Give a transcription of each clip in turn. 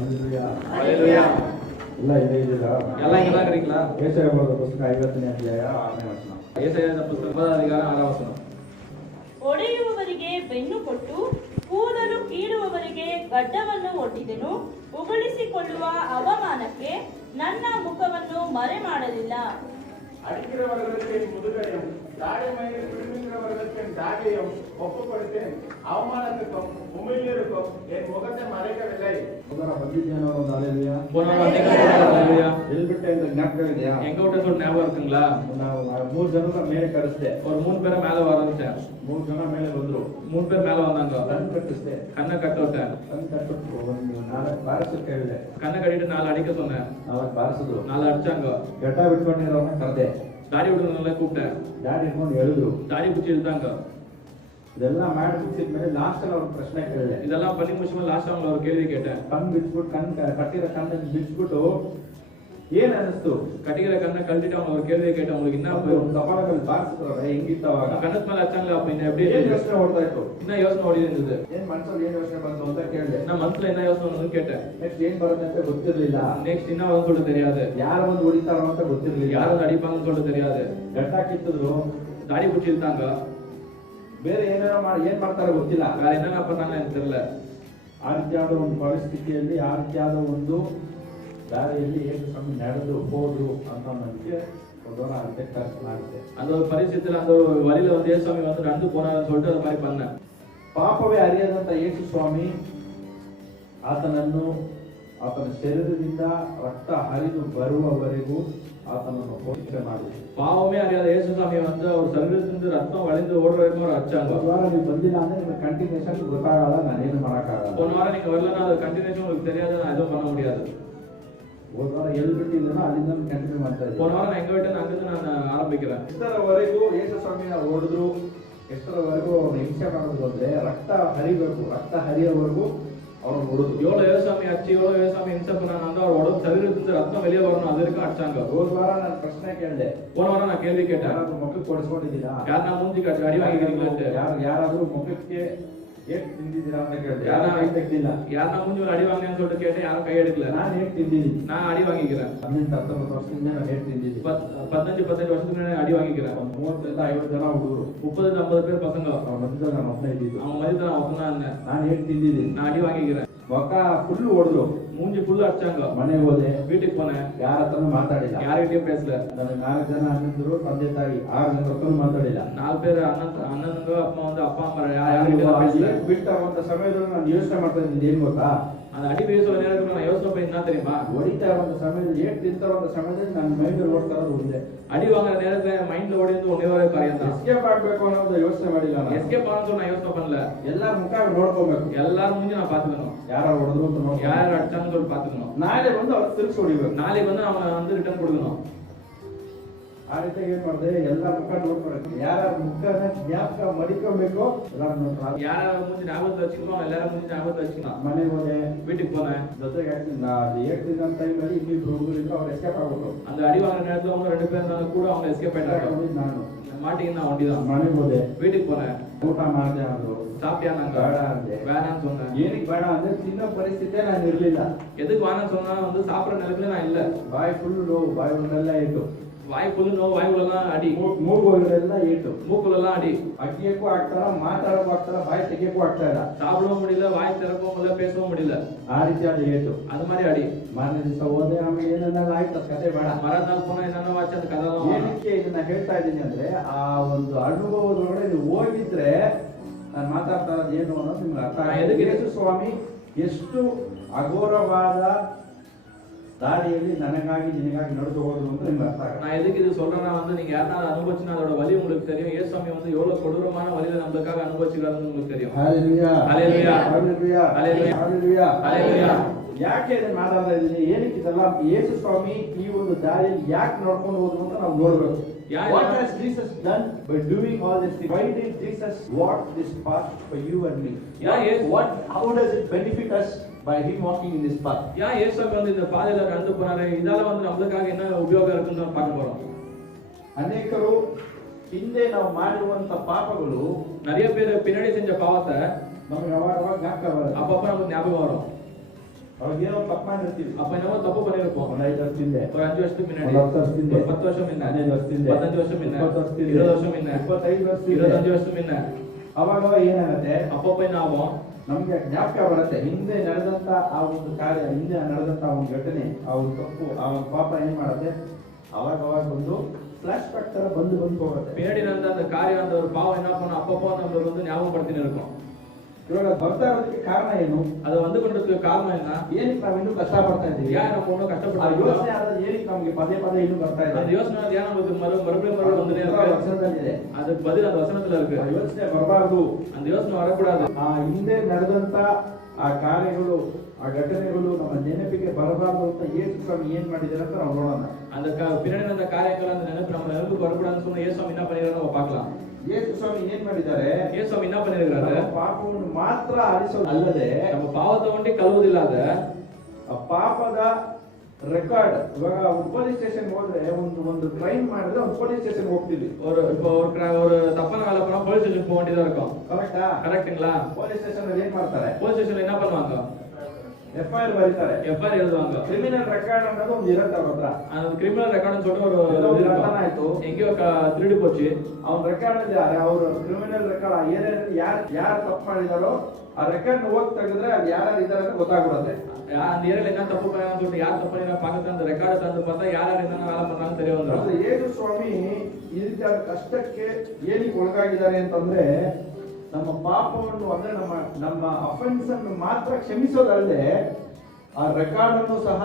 ಎಲ್ಲ ಇದೆ ಇದೀರಾ? ಎಲ್ಲ ಇದಾಗ್ರೀங்களா? ಏಸಾಯ ಬರೆದ ಪುಸ್ತಕ 50ನೇ ಅಧ್ಯಾಯ 6ನೇ ವಚನ. ಏಸಾಯದ ಪುಸ್ತಕ 10ನೇ ಅಧ್ಯಾಯ 6ನೇ ವಚನ. ಒಡೆಯುವವರಿಗೆ ಬೆನ್ನು ಕೊಟ್ಟು ಕೂದಲು ಕೀಳುವವರಿಗೆ ಗಡ್ಡವನ್ನು ಒಡ್ಡಿದೆನು, ಉಗುಳಿಸಿಕೊಳ್ಳುವ ಅವಮಾನಕ್ಕೆ ನನ್ನ ಮುಖವನ್ನು ಮರೆ ಮಾಡಲಿಲ್ಲ. அடிக்கிறவர்களுக்கு என் முதுகையும் தாடிமையை பிடிக்கிறவர்களுக்கு என் தாடியையும் ஒப்புக் கொடுத்தேன். அவமானத்துக்கும் உமிழ்நீருக்கும் என் முகத்தை மறைக்கவில்லை. ಬಂದಿದ್ದೇನೋ ಒಂದು ಅಲೆಲಿಯಾ எல்பிட்ட இந்த ஞாபகம் ಇದೆಯಾ? எங்க விட்ட சொல்ற ஞாபகம் இருக்குங்களா? ನಾವು 3 ಜನರ ಮೇಲೆ ಕರೆಸಿದೆ. ஒரு 3 பேரை மேல வர வச்சேன். 3 ಜನ ಮೇಲೆ ಬಂದ್ರು. 3 பேர் மேல வந்தாங்க. ಕಣ್ಣು ಕಟ್ಟಿಸಿದೆ. கண்ணை கட்ட விட்டேன். ಕಣ್ಣು ಕಟ್ಟಿಟ್ಟು ಒಂದು 4 ಬಾರಿಸಕ್ಕೆ ಹೇಳಿದೆ. கண்ணை கட்டிட்டு 4 அடிக்க சொன்னேன். 4 ಬಾರಿಸಿದ್ರು. 4 ಅಡಿச்சாங்க. ಗಡ್ಡ ಬಿಟ್ಕೊಂಡಿರೋನ ಕರೆದೆ. ದಾಡಿ ಹುಡುಗನೆಲ್ಲ ಕೂப்பிಟ್ಟೆ. ದಾಡಿ ಹಿಡ್ಕೊಂಡು ಎಳೆದ್ರು. ದಾಡಿ ಬಿಚ್ಚಿ ಇಳ್ತಾங்க. ಇದೆಲ್ಲ ಮಾಡಿ ಮುಗಿಸಿದ ಮೇಲೆ ಲಾಸ್ಟ್ ಅಲ್ಲಿ ಅವ್ರ ಪ್ರಶ್ನೆ ಕೇಳಿದೆ. இதெல்லாம் பண்ணி முடிச்ச லாஸ்ட் அவங்க ஒரு கேள்வி கேட்டேன். ಕಣ್ಣು ಬಿಚ್ಚಿಬಿಟ್ಟು ಕಟ್ಟಿರೋ ಕಣ್ಣನ್ನು ಬಿಚ್ಚಿಬಿಟ್ಟು ಏನ್ ಅನಿಸ್ತು? கட்டிக்கிற கண்ணை கழட்டிட்டு அவங்க ஒரு கேள்வி கேட்டேன். உங்களுக்கு என்ன ಕಪಾಲದಲ್ಲಿ ಬಾರಿಸಿದ್ರಲ್ಲ ಹೆಂಗಿತ್ತವಾಗ? கண்ணத்து மேல அச்சாங்களா? அப்ப இன்னும் எப்படி ಏನ್ ಯೋಚನೆ ಓಡ್ತಾ ಇತ್ತು? என்ன யோசனை ஓடி இருந்தது? ಏನ್ ಮನಸ್ಸಲ್ಲಿ ಏನ್ ಯೋಚನೆ ಬಂತು ಅಂತ ಕೇಳಿದೆ. நான் மனசுல என்ன யோசனை வந்து கேட்டேன். ನೆಕ್ಸ್ಟ್ ಏನ್ ಬರುತ್ತೆ ಅಂತ ಗೊತ್ತಿರ್ಲಿಲ್ಲ. ನೆಕ್ಸ್ಟ್ என்ன வந்து சொல்ல தெரியாது. ಯಾರು ಒಂದು ಹೊಡಿತಾರೋ ಅಂತ ಗೊತ್ತಿರ್ಲಿಲ್ಲ. ಯಾರು ಅಡಿಪಾಂಗ சொல்ல தெரியாது. ಗಡ್ಡ ಕಿತ್ತಿದ್ರು. ದಾಡಿ ಬಿಚ್ಚಿ ಇಳ್ತಾங்க. ಬೇರೆ ಏನೇನೋ ಮಾಡಿ ಏನ್ ಮಾಡ್ತಾರೆ ಗೊತ್ತಿಲ್ಲ. வேற என்னென்ன பண்ணாங்க எனக்கு தெரியல. ಆ ರೀತಿಯಾದ ಒಂದು ಪರಿಸ್ಥಿತಿಯಲ್ಲಿ ಆ ರೀತಿಯಾದ ಒಂದು ದಾರಿಯಲ್ಲಿ ಏಸು ಸ್ವಾಮಿ ನಡೆದು ಹೋದ್ರು ಅಂತ ನನಗೆ ಒಂದು ಅರ್ಥ ಕಲ್ಪನಾಗುತ್ತೆ. அந்த ஒரு பரிசுத்துல அந்த ஒரு வழியில வந்து ஏசுவாமி வந்து நடந்து போனாருன்னு சொல்லிட்டு அது மாதிரி பண்ணேன். ಪಾಪವೇ ಅರಿಯದಂತ ಯೇಸು ಸ್ವಾಮಿ ಆತನನ್ನು ಆತನ ಶರೀರದಿಂದ ರಕ್ತ ಹರಿದು ಬರುವವರೆಗೂ ಆತನನ್ನು ಪೋಷಣೆ ಮಾಡಿದೆ. பாவமே அறியாத இயேசுசாமி வந்து அவர் சரீரத்திலிருந்து ரத்தம் வழிந்து ஓடுற வரைக்கும் அவர் அச்சாங்க. ಒಂದು ವಾರ ನೀವು ಬಂದಿಲ್ಲ ಅಂದ್ರೆ ನಿಮಗೆ ಕಂಟಿನ್ಯೂಷನ್ ಗೊತ್ತಾಗಲ್ಲ, ನಾನೇನು ಮಾಡೋಕ್ಕಾಗಲ್ಲ. போன வாரம் நீங்க வரலன்னா அது கண்டினியூஷன் உங்களுக்கு தெரியாது, நான் எதுவும் பண்ண முடியாது. ಒಂದು ವಾರ ಎಲ್ಲಿ ಬಿಟ್ಟಿದ್ದೀನೋ ಅಲ್ಲಿಂದ ಕಂಟಿನ್ಯೂ ಮಾಡ್ತಾ ಇದ್ದೀನಿ. போன வாரம் நான் எங்க விட்டு அங்கிருந்து நான் ಆರಂಭಿக்கிறேன். ಎಷ್ಟರವರೆಗೂ ಯೇಸು ಸ್ವಾಮಿನ ಹೊಡೆದ್ರು, ಎಷ್ಟರವರೆಗೂ ಅವ್ರು ಹಿಂಸೆ ಮಾಡೋದು ಅಂದ್ರೆ ರಕ್ತ ಹರಿಬೇಕು, ರಕ್ತ ಹರಿಯೋವರೆಗೂ ಅವ್ರನ್ನ ಹೊಡೆದ್ರು. எவ்வளவு ஏசுசாமி அச்சு, எவ்வளவு ஏசுசாமி ஹிம்சை பண்ணாங்க ಅಂದ್ರೆ ಅವ್ರ உடம்பு சரீரத்திலிருந்து ரத்தம் வெளியே வரணும் அது வரைக்கும் அடிச்சாங்க. ಹೋದ ವಾರ ನಾನು ಪ್ರಶ್ನೆ ಕೇಳಿದೆ. போன வாரம் நான் கேள்வி கேட்டேன். ಯಾರಾದ್ರೂ ಮುಖಕ್ಕೆ ಕೊಡಿಸ್ಕೊಂಡಿದ್ದೀರಾ? யாரா மூஞ்சி கட்டி அடி வாங்கிக்கிறீங்களா? ಯಾರಾದ್ರೂ ಮುಖಕ್ಕೆ ಏಟ್ ತಿಂದಿದ್ದೀರಾ ಅಂತ ಕೇಳಿದೆ. ಯಾರು ಕೈ ತೆಗ್ದಿಲ್ಲ. யாரா மூஞ்சி அடி வாங்கினேன்னு சொல்லிட்டு கேட்டேன். யாரும் கை எடுக்கல. ನಾನು ಏಟ್ ತಿಂದಿದ್ದೀನಿ. நான் ಅಡಿ வாங்கிக்கிறேன். 18-19 ವರ್ಷದಿಂದ ನಾನು ಏಟ್ ತಿಂದಿದ್ದೀನಿ. 15 ವರ್ಷದಿಂದ ನಾನು ಅಡಿ வாங்கிக்கிறேன். 30-50 ಜನ ಹುಡುಗರು, 30-50 பேர் பசங்க. ಅವ್ರ ಮಧ್ಯದಲ್ಲಿ ನಾನು ಒಬ್ಬನೇ ಇದ್ದಿದ್ದು. அவங்க மதியத்துல நான் ஒப்பனா இருந்தேன். ನಾನು ಏಟ್ ತಿಂದಿದ್ದೀನಿ. நான் ಅಡಿ வாங்கிக்கிறேன். ಮುಖ ಫುಲ್ ಹೊಡೆದ್ರು. மூஞ்சி ஃபுல்லா அடிச்சாங்க. ಮನೆಗೆ ಹೋದೆ, வீட்டுக்கு போனேன். ಯಾರ ಹತ್ರನೂ ಮಾತಾಡಿಲ್ಲ. யார்கிட்டயும் பேசல. ನನಗೆ 4 ಜನ ಅಣ್ಣಂದಿರು, ತಂದೆ ತಾಯಿ, 6 ಜನ ಹತ್ರನೂ ಮಾತಾಡಿಲ್ಲ. 4 பேர் அண்ணனுங்க அப்பா வந்து அப்பா அம்மா யார்கிட்டயும் பேசல. ಬಿಟ್ಟ ಒಂದು ಸಮಯದಲ್ಲಿ ನಾನು ಯೋಚನೆ ಮಾಡ್ತಾ ಇದ್ದೀನಿ ಏನ್ ಗೊತ್ತಾ? அந்த அடி பேசுற நேரத்துல நான் யோசனை பண்ணி என்ன தெரியுமா? ಹೊಡಿತಾ ಒಂದು ಸಮಯದಲ್ಲಿ ಏಟ್ ತಿಂತಾರೋ ಒಂದು ಸಮಯದಲ್ಲಿ ನನ್ನ ಮೈಂಡ್ ಓಡ್ತಾ ಇರೋದು ಒಂದೇ. அடி வாங்குற நேரத்துல மைண்ட்ல ஓடிந்து ஒன்னே ஒரு காரியம் தான். ಎಸ್ಕೇಪ್ ಆಗ್ಬೇಕು ಅನ್ನೋದು ಯೋಚನೆ ಮಾಡಿಲ್ಲ ನಾನು. எஸ்கேப் ஆகணும்னு நான் யோசனை பண்ணல. ಎಲ್ಲಾರ ಮುಖ ನೋಡ್ಕೋಬೇಕು. எல்லாரும் மூஞ்சி நான் பாத்துக்கணும். ಯಾರು ಹೊಡೆದ್ರು ಅಂತ ನೋಡ್ಕೊಂಡು யார் அடிச்சாங்கன்னு சொல்லி பாத்துக்கணும். ನಾಳೆ ಬಂದು ಅವ್ರು ತಿರುಗಿಸಿ ಹೊಡಿಬೇಕು. நாளைக்கு வந்து அவன் வந்து ரிட்டர்ன் கொடுக்கணும். ಆ ರೀತಿ ಏನ್ ಮಾಡಿದೆ, ಎಲ್ಲ ಮುಖ ನೋಡ್ಕೊಳಕ್ಕೆ ಯಾರ ಮುಖನ ಜ್ಞಾಪಕ ಮಡಿಕೋಬೇಕು, ಎಲ್ಲಾರು ನೋಡ್ಕೊಂಡು யார மூஞ்சி ஞாபகத்துல வச்சுக்கணும், எல்லாரும் மூஞ்சி ஞாபகத்துல வச்சுக்கணும். ಮನೆಗೆ ಹೋದೆ, வீட்டுக்கு போனேன். ಜೊತೆಗೆ ಏಟ್ ತಿಂದ ಟೈಮಲ್ಲಿ ಇನ್ನಿಬ್ರು ಹುಡುಗರಿದ್ರು, ಅವ್ರು ಎಸ್ಕೇಪ್ ಆಗ್ಬಿಟ್ರು. அந்த அடி வாங்குற நேரத்துல அவங்க 2 பேர் இருந்தாங்க கூட, அவங்க எஸ்கேப் ஆயிட்டாங்க. ನಾನು மாட்டிக்கு நான் ஒண்டிதான். ಮನೆಗೆ ಹೋದೆ, வீட்டுக்கு போனேன். ಊಟ ಮಾಡಿದೆ, ಅಂದ್ರು சாப்பிட்டியா நாங்க? ಬೇಡ ಅಂದೆ. வேணான்னு சொன்னேன். ಏನಕ್ಕೆ ಬೇಡ ಅಂದ್ರೆ ತಿನ್ನೋ ಪರಿಸ್ಥಿತಿ ನಾನು ಇರ್ಲಿಲ್ಲ. எதுக்கு வேணாம்னு சொன்னா வந்து சாப்பிடுற நிலைமையில நான் இல்ல. ಬಾಯಿ ಫುಲ್ ನೋವು, ಬಾಯಿ ಒಳಗೆಲ್ಲ ಏಟು, வாய் புல்லு நோவு, வாய் உள்ளலாம் ಅಡಿ, ಮೂಗು ಒಳಗೆಲ್ಲ ಏಟು, மூக்குலலாம் ಅಡಿ. ಅಗ್ಗಿಯಕ್ಕೂ ಆಗ್ತಾರ, ಮಾತಾಡಕ್ಕೂ ಆಗ್ತಾರ, ಬಾಯಿ ತೆಗಿಯಕ್ಕೂ ಆಗ್ತಾ ಇಲ್ಲ. சாப்பிடவும் முடியல, வாய் திறக்கவும் முடியல, பேசவும் முடியல. ಆ ರೀತಿಯಾದ ಏಟು. அது மாதிரி ಅಡಿ. ಮಾರನೇ ದಿವಸ ಹೋದೆ, ಆಮೇಲೆ ಏನೆಲ್ಲ ಆಯ್ತು, ಕತೆ ಬೇಡ. மறுநாள் போனா என்னென்ன வாச்சு அந்த கதை ಏನಕ್ಕೆ ಇದನ್ನ ಹೇಳ್ತಾ ಇದ್ದೀನಿ ಅಂದ್ರೆ, ಆ ಒಂದು ಅನುಭವದೊಳಗಡೆ ನೀವು ಹೋಗಿದ್ರೆ ನಾನು ಮಾತಾಡ್ತಾ ಇರೋದು ಏನು ಅನ್ನೋದು ನಿಮ್ಗೆ ಅರ್ಥ ಆಗುತ್ತೆ. ಯೇಸು ಸ್ವಾಮಿ ಎಷ್ಟು ಅಘೋರವಾದ ದಾರಿಯಲ್ಲಿ ನನಗಾಗಿ ನಿನಗಾಗಿ ನಡೆದು ಹೋದ್ರು ಅಂತ ನಿಮ್ಗೆ ಅರ್ಥ ಆಗುತ್ತೆ. நான் எதுக்கு இது சொல்றேன்னா வந்து நீங்க யாராவது அனுபவிச்சுனா அதோட வலி உங்களுக்கு தெரியும். இயேசுசாமி வந்து எவ்வளவு கொடூரமான வழியில நமக்காக அனுபவிச்சிருக்காருன்னு உங்களுக்கு தெரியும். Hallelujah, hallelujah, hallelujah, hallelujah, hallelujah, hallelujah. ಯಾಕೆ ಇದನ್ನ ಮಾತಾಡ್ತಾ ಇದ್ದೀನಿ, ಏನಕ್ಕೆ ಇದೆಲ್ಲ ಯೇಸು ಸ್ವಾಮಿ ಈ ಒಂದು ದಾರಿಯಲ್ಲಿ ಯಾಕೆ ನಡ್ಕೊಂಡು ಹೋದ್ರು ಅಂತ ನಾವು ನೋಡ್ಬೇಕು. What has Jesus done by doing all this thing? Why did Jesus walk this path for you and me? How does it benefit us by him walking in this path? ஏன் இயேசுசாமி வந்து இந்த பாதையில நடந்து போறாரு? இதால வந்து நமக்காக என்ன உபயோகம் இருக்குன்னு நம்ம பார்க்க போறோம். ಅನೇಕರು ಹಿಂದೆ ನಾವು ಮಾಡಿರುವಂತ ಪಾಪಗಳು நிறைய பேர் பின்னாடி செஞ்ச பாவத்தை ನಮಗೆ ಅವಾಗ ಜ್ಞಾಪಕ ಬರುತ್ತೆ. அப்பப்ப நமக்கு ஞாபகம் வரும். ಅವ್ರಿಗೆ ಏನೋ ತಪ್ಪು ಮಾಡಿರ್ತೀವಿ. அப்ப என்னவோ தப்பு பண்ணிருப்போம். ಒಂದು 5 ವರ್ಷ ಹಿಂದೆ, ஒரு 5 வருஷத்துக்கு முன்னாடி, ಒಂದು 10 ವರ್ಷ ಹಿಂದೆ, 10 வருஷம் முன்ன, 15 ವರ್ಷ ಹಿಂದೆ, 15 வருஷம் முன்ன, 20 ವರ್ಷ ಹಿಂದೆ, 20 வருஷம் முன்ன, 25 ವರ್ಷ ಹಿಂದೆ, 25 வருஷம் முன்ன. ಅವಾಗ ಏನಾಗುತ್ತೆ, அப்பப்ப என்ன ஆகும், ನಮ್ಗೆ ಜ್ಞಾಪಕ ಬರುತ್ತೆ ಹಿಂದೆ ನಡೆದಂತ ಆ ಒಂದು ಕಾರ್ಯ, ಹಿಂದೆ ನಡೆದಂತ ಒಂದು ಘಟನೆ, ಆ ಒಂದು ತಪ್ಪು, ಆ ಒಂದು ಪಾಪ ಏನ್ ಮಾಡುತ್ತೆ, ಅವಾಗ ಒಂದು ಫ್ಲಾಶ್ ಬ್ಯಾಕ್ ತರ ಬಂದು ಹೋಗುತ್ತೆ. பின்னாடி நடந்த அந்த காரியம், அந்த ஒரு பாவம் என்ன பண்ணும், அப்பப்போ நம்மளுக்கு வந்து ஞாபகப்படுத்தின்னு இருக்கும். ಇವಾಗ ಬರ್ತಾ ಇರೋದಕ್ಕೆ ಕಾರಣ ಏನು? அது வந்து கொண்டதுக்கு காரணம் என்ன? ಏನಕ್ಕೆ ನಾವು ಇನ್ನೂ ಕಷ್ಟ ಪಡ್ತಾ ಇದ್ದೀವಿ? ஏன் நம்ம இன்னும் ಆ கஷ்டப்பட்டு ಯೋಚನೆ ಆದ್ರೆ ಏನಕ್ಕೆ ನಮ್ಗೆ ಪದೇ ಇನ್ನೂ ಬರ್ತಾ ಇದೆ? அந்த யோசனை ஏன் நமக்கு மறுபடியும் வந்துட்டே இருக்கு? ವಚನದಲ್ಲಿದೆ. அதுக்கு பதில் அந்த வசனத்துல இருக்கு. ಆ ಯೋಚನೆ ಬರಬಾರ್ದು. அந்த யோசனை வரக்கூடாது. ಆ ಹಿಂದೆ ನಡೆದಂತ ಆ ಕಾರ್ಯಗಳು, ಆ ಘಟನೆಗಳು ನಮ್ಮ ನೆನಪಿಗೆ ಬರಬಾರ್ದು ಅಂತ ಯೇಸು ಸ್ವಾಮಿ ಏನ್ ಮಾಡಿದಾರೆ ಅಂತ ನಾವು ನೋಡೋಣ. அந்த பின்னாடி நடந்த காரியங்கள் அந்த நம்ம நினைவுக்கு வரக்கூடாதுன்னு சொன்ன இயேசு என்ன பண்ணிருக்காரு நம்ம பார்க்கலாம். ಯೇಸು ಸ್ವಾಮಿ ಏನ್ ಮಾಡಿದ್ದಾರೆ? இயேசு என்ன பண்ணிருக்காரு? ನಮ್ಮ ಪಾಪವನ್ನು ಮಾತ್ರ ಅಳಿಸೋದು ಅಲ್ಲದೆ, நம்ம பாவத்தை ஒண்டி கழுவுதில்லாத ಆ ಪಾಪದ ರೆಕಾರ್ಡ್, ಇವಾಗ ಒಂದು ಪೊಲೀಸ್ ಸ್ಟೇಷನ್ ಹೋದ್ರೆ ಒಂದು ಕ್ರೈಮ್ ಮಾಡಿದ್ರೆ ಒಂದು ಪೊಲೀಸ್ ಸ್ಟೇಷನ್ ಹೋಗ್ತೀವಿ. ஒரு தப்பான வேலை பண்ணா போலீஸ் ஸ்டேஷன் போக வேண்டியதா இருக்கும். ಕರೆಕ್ಟಾ? கரெக்ட்டுங்களா? ಪೊಲೀಸ್ ಸ್ಟೇಷನ್ ಅಲ್ಲಿ ಏನ್ ಮಾಡ್ತಾರೆ? போலீஸ் ஸ்டேஷன்ல என்ன பண்ணுவாங்க? ಎಫ್ಐಆರ್ ಬರೀತಾರೆ, எஃப்ஐஆர் எழுதுவாங்க. ಕ್ರಿಮಿನಲ್ ರೆಕಾರ್ಡ್ ಅನ್ನೋದು ಒಂದು ಇರುತ್ತೆ ಅವ್ರ ಹತ್ರ. அந்த கிரிமினல் ரெக்கார்ட்னு சொல்லிட்டு ஒரு ಆಯ್ತು, எங்கேயೋ திருடி போச்சு. ಅವ್ನ ರೆಕಾರ್ಡ್ ಇದೆ, ಅವ್ರ ಕ್ರಿಮಿನಲ್ ರೆಕಾರ್ಡ್, ಆ ಏರಿಯಾದಲ್ಲಿ ಯಾರು ತಪ್ಪು ಮಾಡಿದಾರೋ ಆ ರೆಕಾರ್ಡ್ ಹೋಗಿ ತೆಗೆದ್ರೆ ಅದು ಯಾರು ಇದಾರೆ ಅಂತ ಗೊತ್ತಾಗ್ಬಿಡುತ್ತೆ. அந்த ஏரியால என்ன தப்பு பண்ணாங்கன்னு சொல்லிட்டு யார் தப்பு பண்ணா பார்க்கறது, அந்த ரெக்கார்ட் ತಂದು பார்த்தா ಯಾರು என்ன வேலை பண்ணாங்கன்னு தெரிய வந்துரும். ಯೇಸು ಸ್ವಾಮಿ ಈ ರೀತಿಯಾದ ಕಷ್ಟಕ್ಕೆ ಏನಕ್ಕೆ ಒಳಗಾಗಿದ್ದಾರೆ ಅಂತಂದ್ರೆ, ನಮ್ಮ ಪಾಪವನ್ನು ಅಂದ್ರೆ ನಮ್ಮ ಅಫೆನ್ಸ್ ಅನ್ನು ಮಾತ್ರ ಕ್ಷಮಿಸೋದಲ್ಲದೆ ಆ ರೆಕಾರ್ಡ್ ಅನ್ನು ಸಹ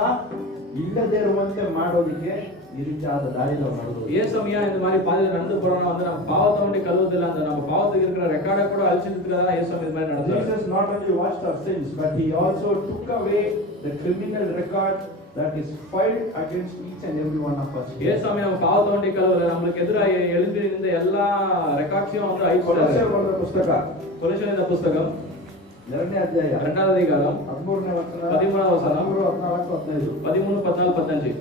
ಇಲ್ಲದೆ ಇರುವಂತೆ ಮಾಡೋದಕ್ಕೆ ಈ ರೀತಿಯಾದ ದಾರಿಗಳು ಮಾಡೋದು. ஏசமியா இந்த மாதிரி பாதையில நடந்து போறோம்னா வந்து நம்ம பாவத்தை ஒண்டி கழுவுதில்ல, அந்த நம்ம பாவத்துக்கு இருக்கிற ரெக்கார்டை கூட அழிச்சிட்டு தான் ஏசம் இது மாதிரி நடந்தாரு. Jesus not only washed our sins, but he also took away the criminal record that is filed against each and every one of us. ஏசமே நம்ம பாவத்தை ஒண்டி கழுவுல, நமக்கு எதிராக எழுதி இருந்த எல்லா ரெக்கார்ட்ஸையும் வந்து ಕೊಲೊಸ್ಸೆ ಬರೆದ ಪುಸ್ತಕ, கொலோசியர் புஸ்தகம் 2ನೇ ಅಧ್ಯಾಯ 2வது அதிகாரம் 13ನೇ ವಚನ, 13வது ವಚನ, 13, 14, 15. 13, 14, 15.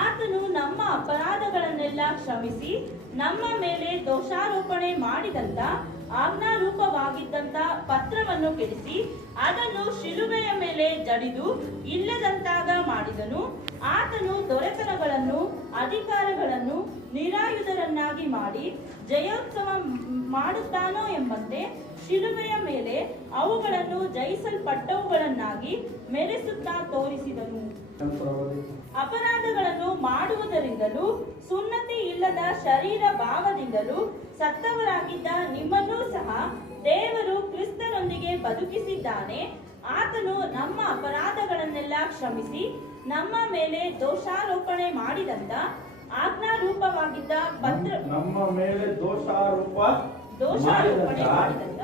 ಆತನು ನಮ್ಮ ಅಪರಾಧಗಳನ್ನೆಲ್ಲ ಕ್ಷಮಿಸಿ ನಮ್ಮ ಮೇಲೆ ದೋಷಾರೋಪಣೆ ಮಾಡಿದಂತ ಆಜ್ಞಾರೂಪವಾಗಿದ್ದಂತ ಪತ್ರವನ್ನು ಕೆಡಿಸಿ ಅದನ್ನು ಶಿಲುಬೆಯ ಮೇಲೆ ಜಡಿದು ಇಲ್ಲದಂತಾಗ ಮಾಡಿದನು. ಆತನು ದೊರೆತನಗಳನ್ನು ಅಧಿಕಾರಗಳನ್ನು ನಿರಾಯುಧರನ್ನಾಗಿ ಮಾಡಿ ಜಯೋತ್ಸವ ಮಾಡುತ್ತಾನೋ ಎಂಬಂತೆ ಶಿಲುಬೆಯ ಮೇಲೆ ಅವುಗಳನ್ನು ಜಯಿಸಲ್ಪಟ್ಟವುಗಳನ್ನಾಗಿ ಮೆರೆಸುತ್ತಾ ತೋರಿಸಿದನು. ಅಪರಾಧಗಳನ್ನು ಮಾಡುವುದರಿಂದಲೂ ಸುನ್ನತಿ ಇಲ್ಲದ ಶರೀರ ಭಾವದಿಂದಲೂ ಸತ್ತವರಾಗಿದ್ದ ನಿಮ್ಮನ್ನೂ ಸಹ ದೇವರು ಕ್ರಿಸ್ತನೊಂದಿಗೆ ಬದುಕಿಸಿದ್ದಾನೆ. ಆತನು ನಮ್ಮ ಅಪರಾಧಗಳನ್ನೆಲ್ಲ ಕ್ಷಮಿಸಿ ನಮ್ಮ ಮೇಲೆ ದೋಷಾರೋಪಣೆ ಮಾಡಿದಂತ ಆಜ್ಞಾರೂಪವಾಗಿದ್ದ ನಮ್ಮ ಮೇಲೆ ದೋಷಾರೋಪಣೆ ಮಾಡಿದಂತ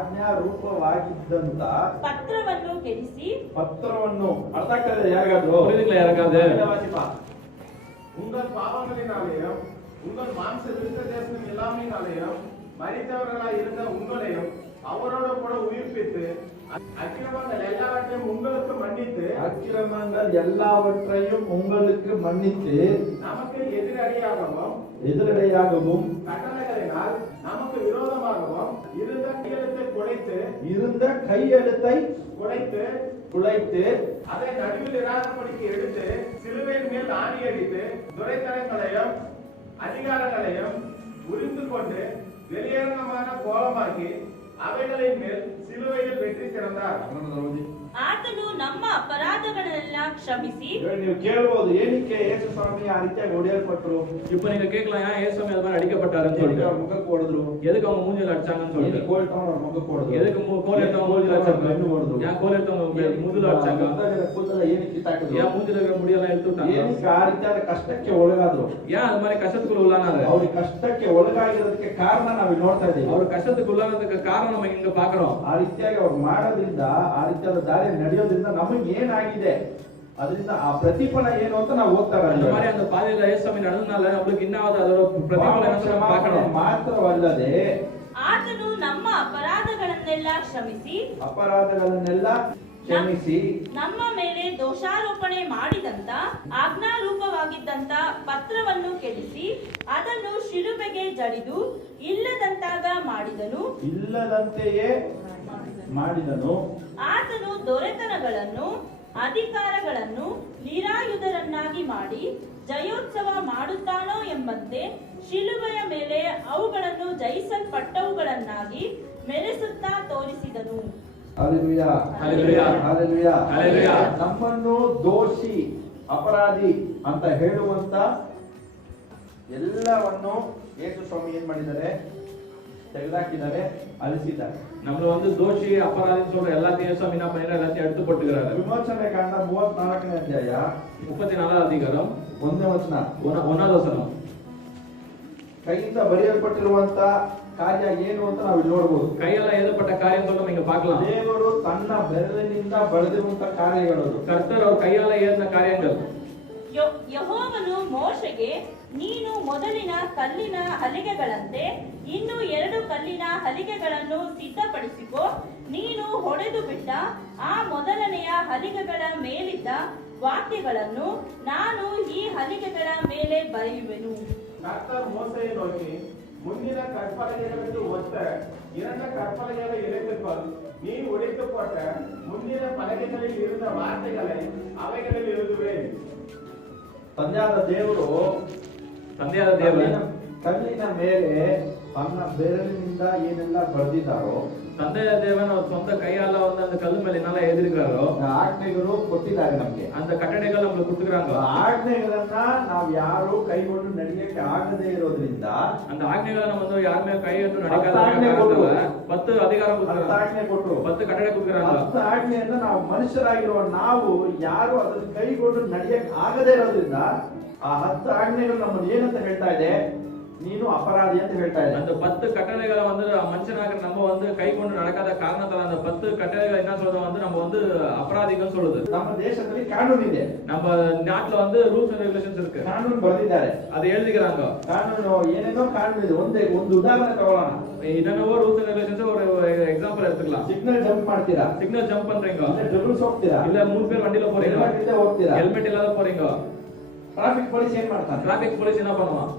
ಆಜ್ಞಾರೂಪವಾಗಿದ್ದಂತ ಪತ್ರವನ್ನು ಕೆಡಿಸಿ ಪತ್ರವನ್ನು ಅರ್ಥ ಆಗ್ತದೆ ಯಾರಿಗಾದ್ರು? உங்கள் பாவங்களினாலேயும் உங்கள் மாம்ச விருத்த தேசத்தின் எல்லாமையினாலேயும் மரித்தவர்களாய் இருந்த உங்களையும் அவரோட கூட உயிர்ப்பித்து அக்கிரமங்கள் எல்லாவற்றையும் உங்களுக்கு மன்னித்து நமக்கு எதிரடையாகவும் கட்டளைகளினால் நமக்கு விரோதமாகவும் இருந்த கையெழுத்தை குலைத்து அதை நடுவில் இராதபடிக்கு எடுத்து சிலுவையின் மேல் ஆணி அடித்து துரைத்தனங்களையும் அதிகாரங்களையும் உரிந்து கொண்டு வெளியரங்கமான கோலமாக்கி அவைகளின் மேல் சிலுவையில் வெற்றி சிறந்தார். ಆತನು ನಮ್ಮ ಅಪರಾಧಗಳನ್ನೆಲ್ಲ ಕ್ಷಮಿಸಿ. ನೀವು ಕೇಳಬಹುದು, ಏನಕ್ಕೆ ಯೇಸು ಸ್ವಾಮಿ ಆ ರೀತಿಯಾಗಿ ಹೊಡೆಯಲ್ಪಟ್ಟರು? இப்போ நீங்க கேட்கலாம், ஏன் இயேசு அது மாதிரி அடிக்கப்பட்டாருன்னு சொல்லிட்டு. ಮುಖಕ್ಕೆ ಹೊಡೆದ್ರು, எதுக்கு அவங்க மூஞ்சில அடிச்சாங்கன்னு சொல்லிட்டு. கோல் எடுத்தவங்க முಖಕ್ಕೆ ಹೊಡೆದ್ರು, எதுக்கு கோல் எடுத்தவங்க மூஞ்சில அடிச்சாங்க? என்ன ಹೊಡೆದ್ರು? ஏன் கோல் எடுத்தவங்க மூஞ்சில அடிச்சாங்க? ಕೂದಲ ಏನಕ್ಕೆ ಕಿತ್ತಾಕಿದ್ರು? ஏன் மூஞ்சில இருக்கிற முடியெல்லாம் எடுத்து விட்டாங்க? ಏನಕ್ಕೆ ಆ ರೀತಿಯಾದ ಕಷ್ಟಕ್ಕೆ ಒಳಗಾದ್ರು? ஏன் அது மாதிரி கஷ்டத்துக்குள்ள உள்ளானாரு? ಅವ್ರಿಗೆ ಕಷ್ಟಕ್ಕೆ ಒಳಗಾಗಿರೋದಕ್ಕೆ ಕಾರಣ ನಾವು ನೋಡ್ತಾ ಇದ್ದೀವಿ. ಅವ್ರ ಕಷ್ಟಕ್ಕೆ உள்ளಾಗೋದಕ್ಕೆ ಕಾರಣ நம்ம இங்க பார்க்கிறோம். ಆ ರೀತಿಯಾಗಿ ಅವ್ರು ಮಾಡೋದ್ರಿಂದ, ಆ ರೀತಿಯಾದ ದಾರಿ ನಡೆಯೋದ್ರಿಂದ ನಮಗೆ ಏನಾಗಿದೆ, ಅದರಿಂದ ಆ ಪ್ರತಿಫಲ ಏನು ಅಂತ ನಾವು ಓದ್ತಾ அந்த மாதிரி அந்த பாதையில இயேசுவை நடந்தனால நமக்கு இன்னாவது அதோட பிரதிඵಲ என்ன நம்ம பார்க்கணும். ಮಾತ್ರವಲ್ಲದೆ ಆತನು ನಮ್ಮ ಅಪರಾಧಗಳನ್ನೆಲ್ಲ ಕ್ಷಮಿಸಿ ನಮ್ಮ ಮೇಲೆ ದೋಷಾರೋಪಣೆ ಮಾಡಿದಂತ ಆಜ್ಞಾರೂಪವಾಗಿದ್ದಂತ ಪತ್ರವನ್ನು ಕೆಡಿಸಿ ಅದನ್ನು ಶಿಲುಬೆಗೆ ಜಡಿದು ಇಲ್ಲದಂತಾಗ ಮಾಡಿದನು. ಇಲ್ಲದಂತೆಯೇ ಮಾಡಿದನು. ಆತನು ದೊರೆತನಗಳನ್ನು ಅಧಿಕಾರಗಳನ್ನು ನಿರಾಯುಧರನ್ನಾಗಿ ಮಾಡಿ ಜಯೋತ್ಸವ ಮಾಡುತ್ತಾನೋ ಎಂಬಂತೆ ಶಿಲುಬೆಯ ಮೇಲೆ ಅವುಗಳನ್ನು ಜಯಿಸಲ್ಪಟ್ಟವುಗಳನ್ನಾಗಿ ಮೆರೆಸುತ್ತಾ ತೋರಿಸಿದನು. Hallelujah, hallelujah, hallelujah, hallelujah. ನಮ್ಮನ್ನು ದೋಷಿ ಅಪರಾಧಿ ಅಂತ ಹೇಳುವಂತ ಎಲ್ಲವನ್ನು ಯೇಸು ಸ್ವಾಮಿ ಏನ್ ಮಾಡಿದ್ದಾರೆ? ತೆಗೆದಾಕಿದ್ದಾರೆ, ಅಳಿಸಿದ್ದಾರೆ. நம்மள வந்து தோஷி அபராதின்னு சொல்ற எல்லாத்தையும் இயேசு என்ன பண்ணிட்டாரு? எல்லாத்தையும் எடுத்து போட்டுக்கிறாரு. ವಿಮೋಚನೆ ಕಾಂಡ 34ನೇ ಅಧ್ಯಾಯ 34ನೇ ಅಧಿಕಾರಂ 1ನೇ ವಚನ. 1ನೇ ವಚನ. ಕೈಯಿಂದ ಬರೆಯಲ್ಪಟ್ಟಿರುವಂತ ಕಾರ್ಯ ಏನು ಅಂತ ನಾವು ಇಲ್ಲಿ ನೋಡಬಹುದು. ಕೈಯಲ್ಲ எழுதப்பட்ட காரியம் சொல்ல நீங்க பார்க்கலாம். ದೇವರು ತನ್ನ ಬೆರಳಿನಿಂದ ಬರೆದಿರುವಂತ ಕಾರ್ಯಗಳು. ಕರ್ತರ್ ಅವ್ರ ಕೈಯಾಲ எழுதின ಕಾರ್ಯಗಳು. ಯೆಹೋವನು ಮೋಶೆಗೆ, ನೀನು ಮೊದಲಿನ ಕಲ್ಲಿನ ಹಲಿಗೆಗಳಂತೆ ಇನ್ನು 2 ಕಲ್ಲಿನ ಹಲಿಗೆಗಳನ್ನು ಸಿದ್ಧಪಡಿಸಿಕೋ. ನೀನು ಹೊಡೆದು ಬಿಟ್ಟ ಆ ಮೊದಲನೆಯ ಹಲಿಗೆಗಳ ಮೇಲಿದ್ದ ವಾಕ್ಯಗಳನ್ನು ನಾನು ಈ ಹಲಿಗೆಗಳ ಮೇಲೆ ಬರೆಯುವೆನು. கர்த்தர் மோசேயை நோக்கி, முந்தின கற்பலகைகளுக்கு ஒத்த 2 கற்பலகைகளை இணைத்துக்கொள். நீ உடைத்து போட்ட முந்தின பலகைகளில் இருந்த வார்த்தைகளை அவைகளில் எழுதுவேன். ತಂದೆಯಾದ ದೇವರು ಕಲ್ಲಿನ ಮೇಲೆ ತನ್ನ ಬೆರಳಿನಿಂದ ಏನೆಲ್ಲ ಬರೆದಿದ್ದಾರೋ, ತಂದೆಯ ದೇವನ ಸ್ವಂತ ಕೈಯಾಲ ಒಂದು ಕಲ್ಲು ಮೇಲೆ ಏನೆಲ್ಲ எழுதிருக்காரோ ಆಜ್ಞೆಗಳು ಕೊಟ್ಟಿದ್ದಾರೆ ನಮಗೆ. அந்த கட்டளைகள் நமக்கு கொடுத்துறாங்க. ಆಜ್ಞೆಗಳನ್ನ ನಾವು ಯಾರು ಕೈಗೊಂಡು ನಡೆಯಕ್ಕೆ ಆಗದೇ ಇರೋದ್ರಿಂದ அந்த ಆಜ್ಞೆಗಳನ್ನ நம்ம வந்து யாருமே கையிட்டு நடக்காத ಕಾರಣದಿಂದ 10 ಅಧಿಕಾರ கொடுத்துறாங்க. 10 ಆಜ್ಞೆ ಕೊಟ್ಟರು, 10 ಕಟ್ಟಳೆ கொடுத்துறாங்க. 10 ಆಜ್ಞೆಯನ್ನ ನಾವು ಮನುಷ್ಯರಾಗಿರುವ ನಾವು ಯಾರು ಅದನ್ನ ಕೈಗೊಂಡು ನಡೆಯಕ್ಕೆ ಆಗದೇ ಇರೋದ್ರಿಂದ ಆ 10 ಆಜ್ಞೆಗಳು ನಮ್ಮನ್ನು ಏನಂತ ಹೇಳ್ತಾ ಇದೆ? ನೀನು ಅಪರಾಧಿ ಅಂತ ಹೇಳ್ತಾ ಇದೆ. அந்த 10 கட்டளைகளை வந்து மனுஷனாக நம்ம வந்து கைகொண்டு நடக்காத காரணத்தால அந்த 10 கட்டளைகள் என்ன சொல்றது வந்து நம்ம வந்து அபராதிகள் சொல்லுது. ನಮ್ಮ ದೇಶದಲ್ಲಿ ಕಾನೂನು ಇದೆ, நம்ம நாட்டுல வந்து ರೂಲ್ಸ್ ಅಂಡ್ ರೆಗ್ಯುಲೇಷನ್ಸ್ இருக்கு. ಕಾನೂನು ಬರೆದಿದ್ದಾರೆ, ಅದು எழுதிக்கிறாங்க. ಕಾನೂನು ಏನೇನೋ ಕಾನೂನು ಇದೆ. ಒಂದು ಉದಾಹರಣೆ ತಗೊಳ್ಳೋಣ. ಇನ್ನೇನೋ ರೂಲ್ಸ್ ಅಂಡ್ ರೆಗ್ಯುಲೇಷನ್ಸ್ ஒரு எக்ஸாம்பிள் எடுத்துக்கலாம். ಸಿಗ್ನಲ್ ಜಂಪ್ ಮಾಡ್ತೀರಾ, ಸಿಗ್ನಲ್ ಜಂಪ್ பண்றீங்க, ಇಲ್ಲ ಡಬಲ್ಸ್ ಹೋಗ್ತೀರಾ, ಇಲ್ಲ 3 பேர் வண்டில போறீங்க, ಹೆಲ್ಮೆಟ್ ಇಲ್ಲದೆ ಹೋಗ್ತೀರಾ, ಹೆಲ್ಮೆಟ್ ಇಲ್ಲದೆ போறீங்க. ಟ್ರಾಫಿಕ್ ಪೊಲೀಸ್ ಏನ್ ಮಾಡ್ತಾನೆ? ಟ್ರಾಫಿಕ್ ಪೊಲೀಸ್ என்ன பண்ணுவான்?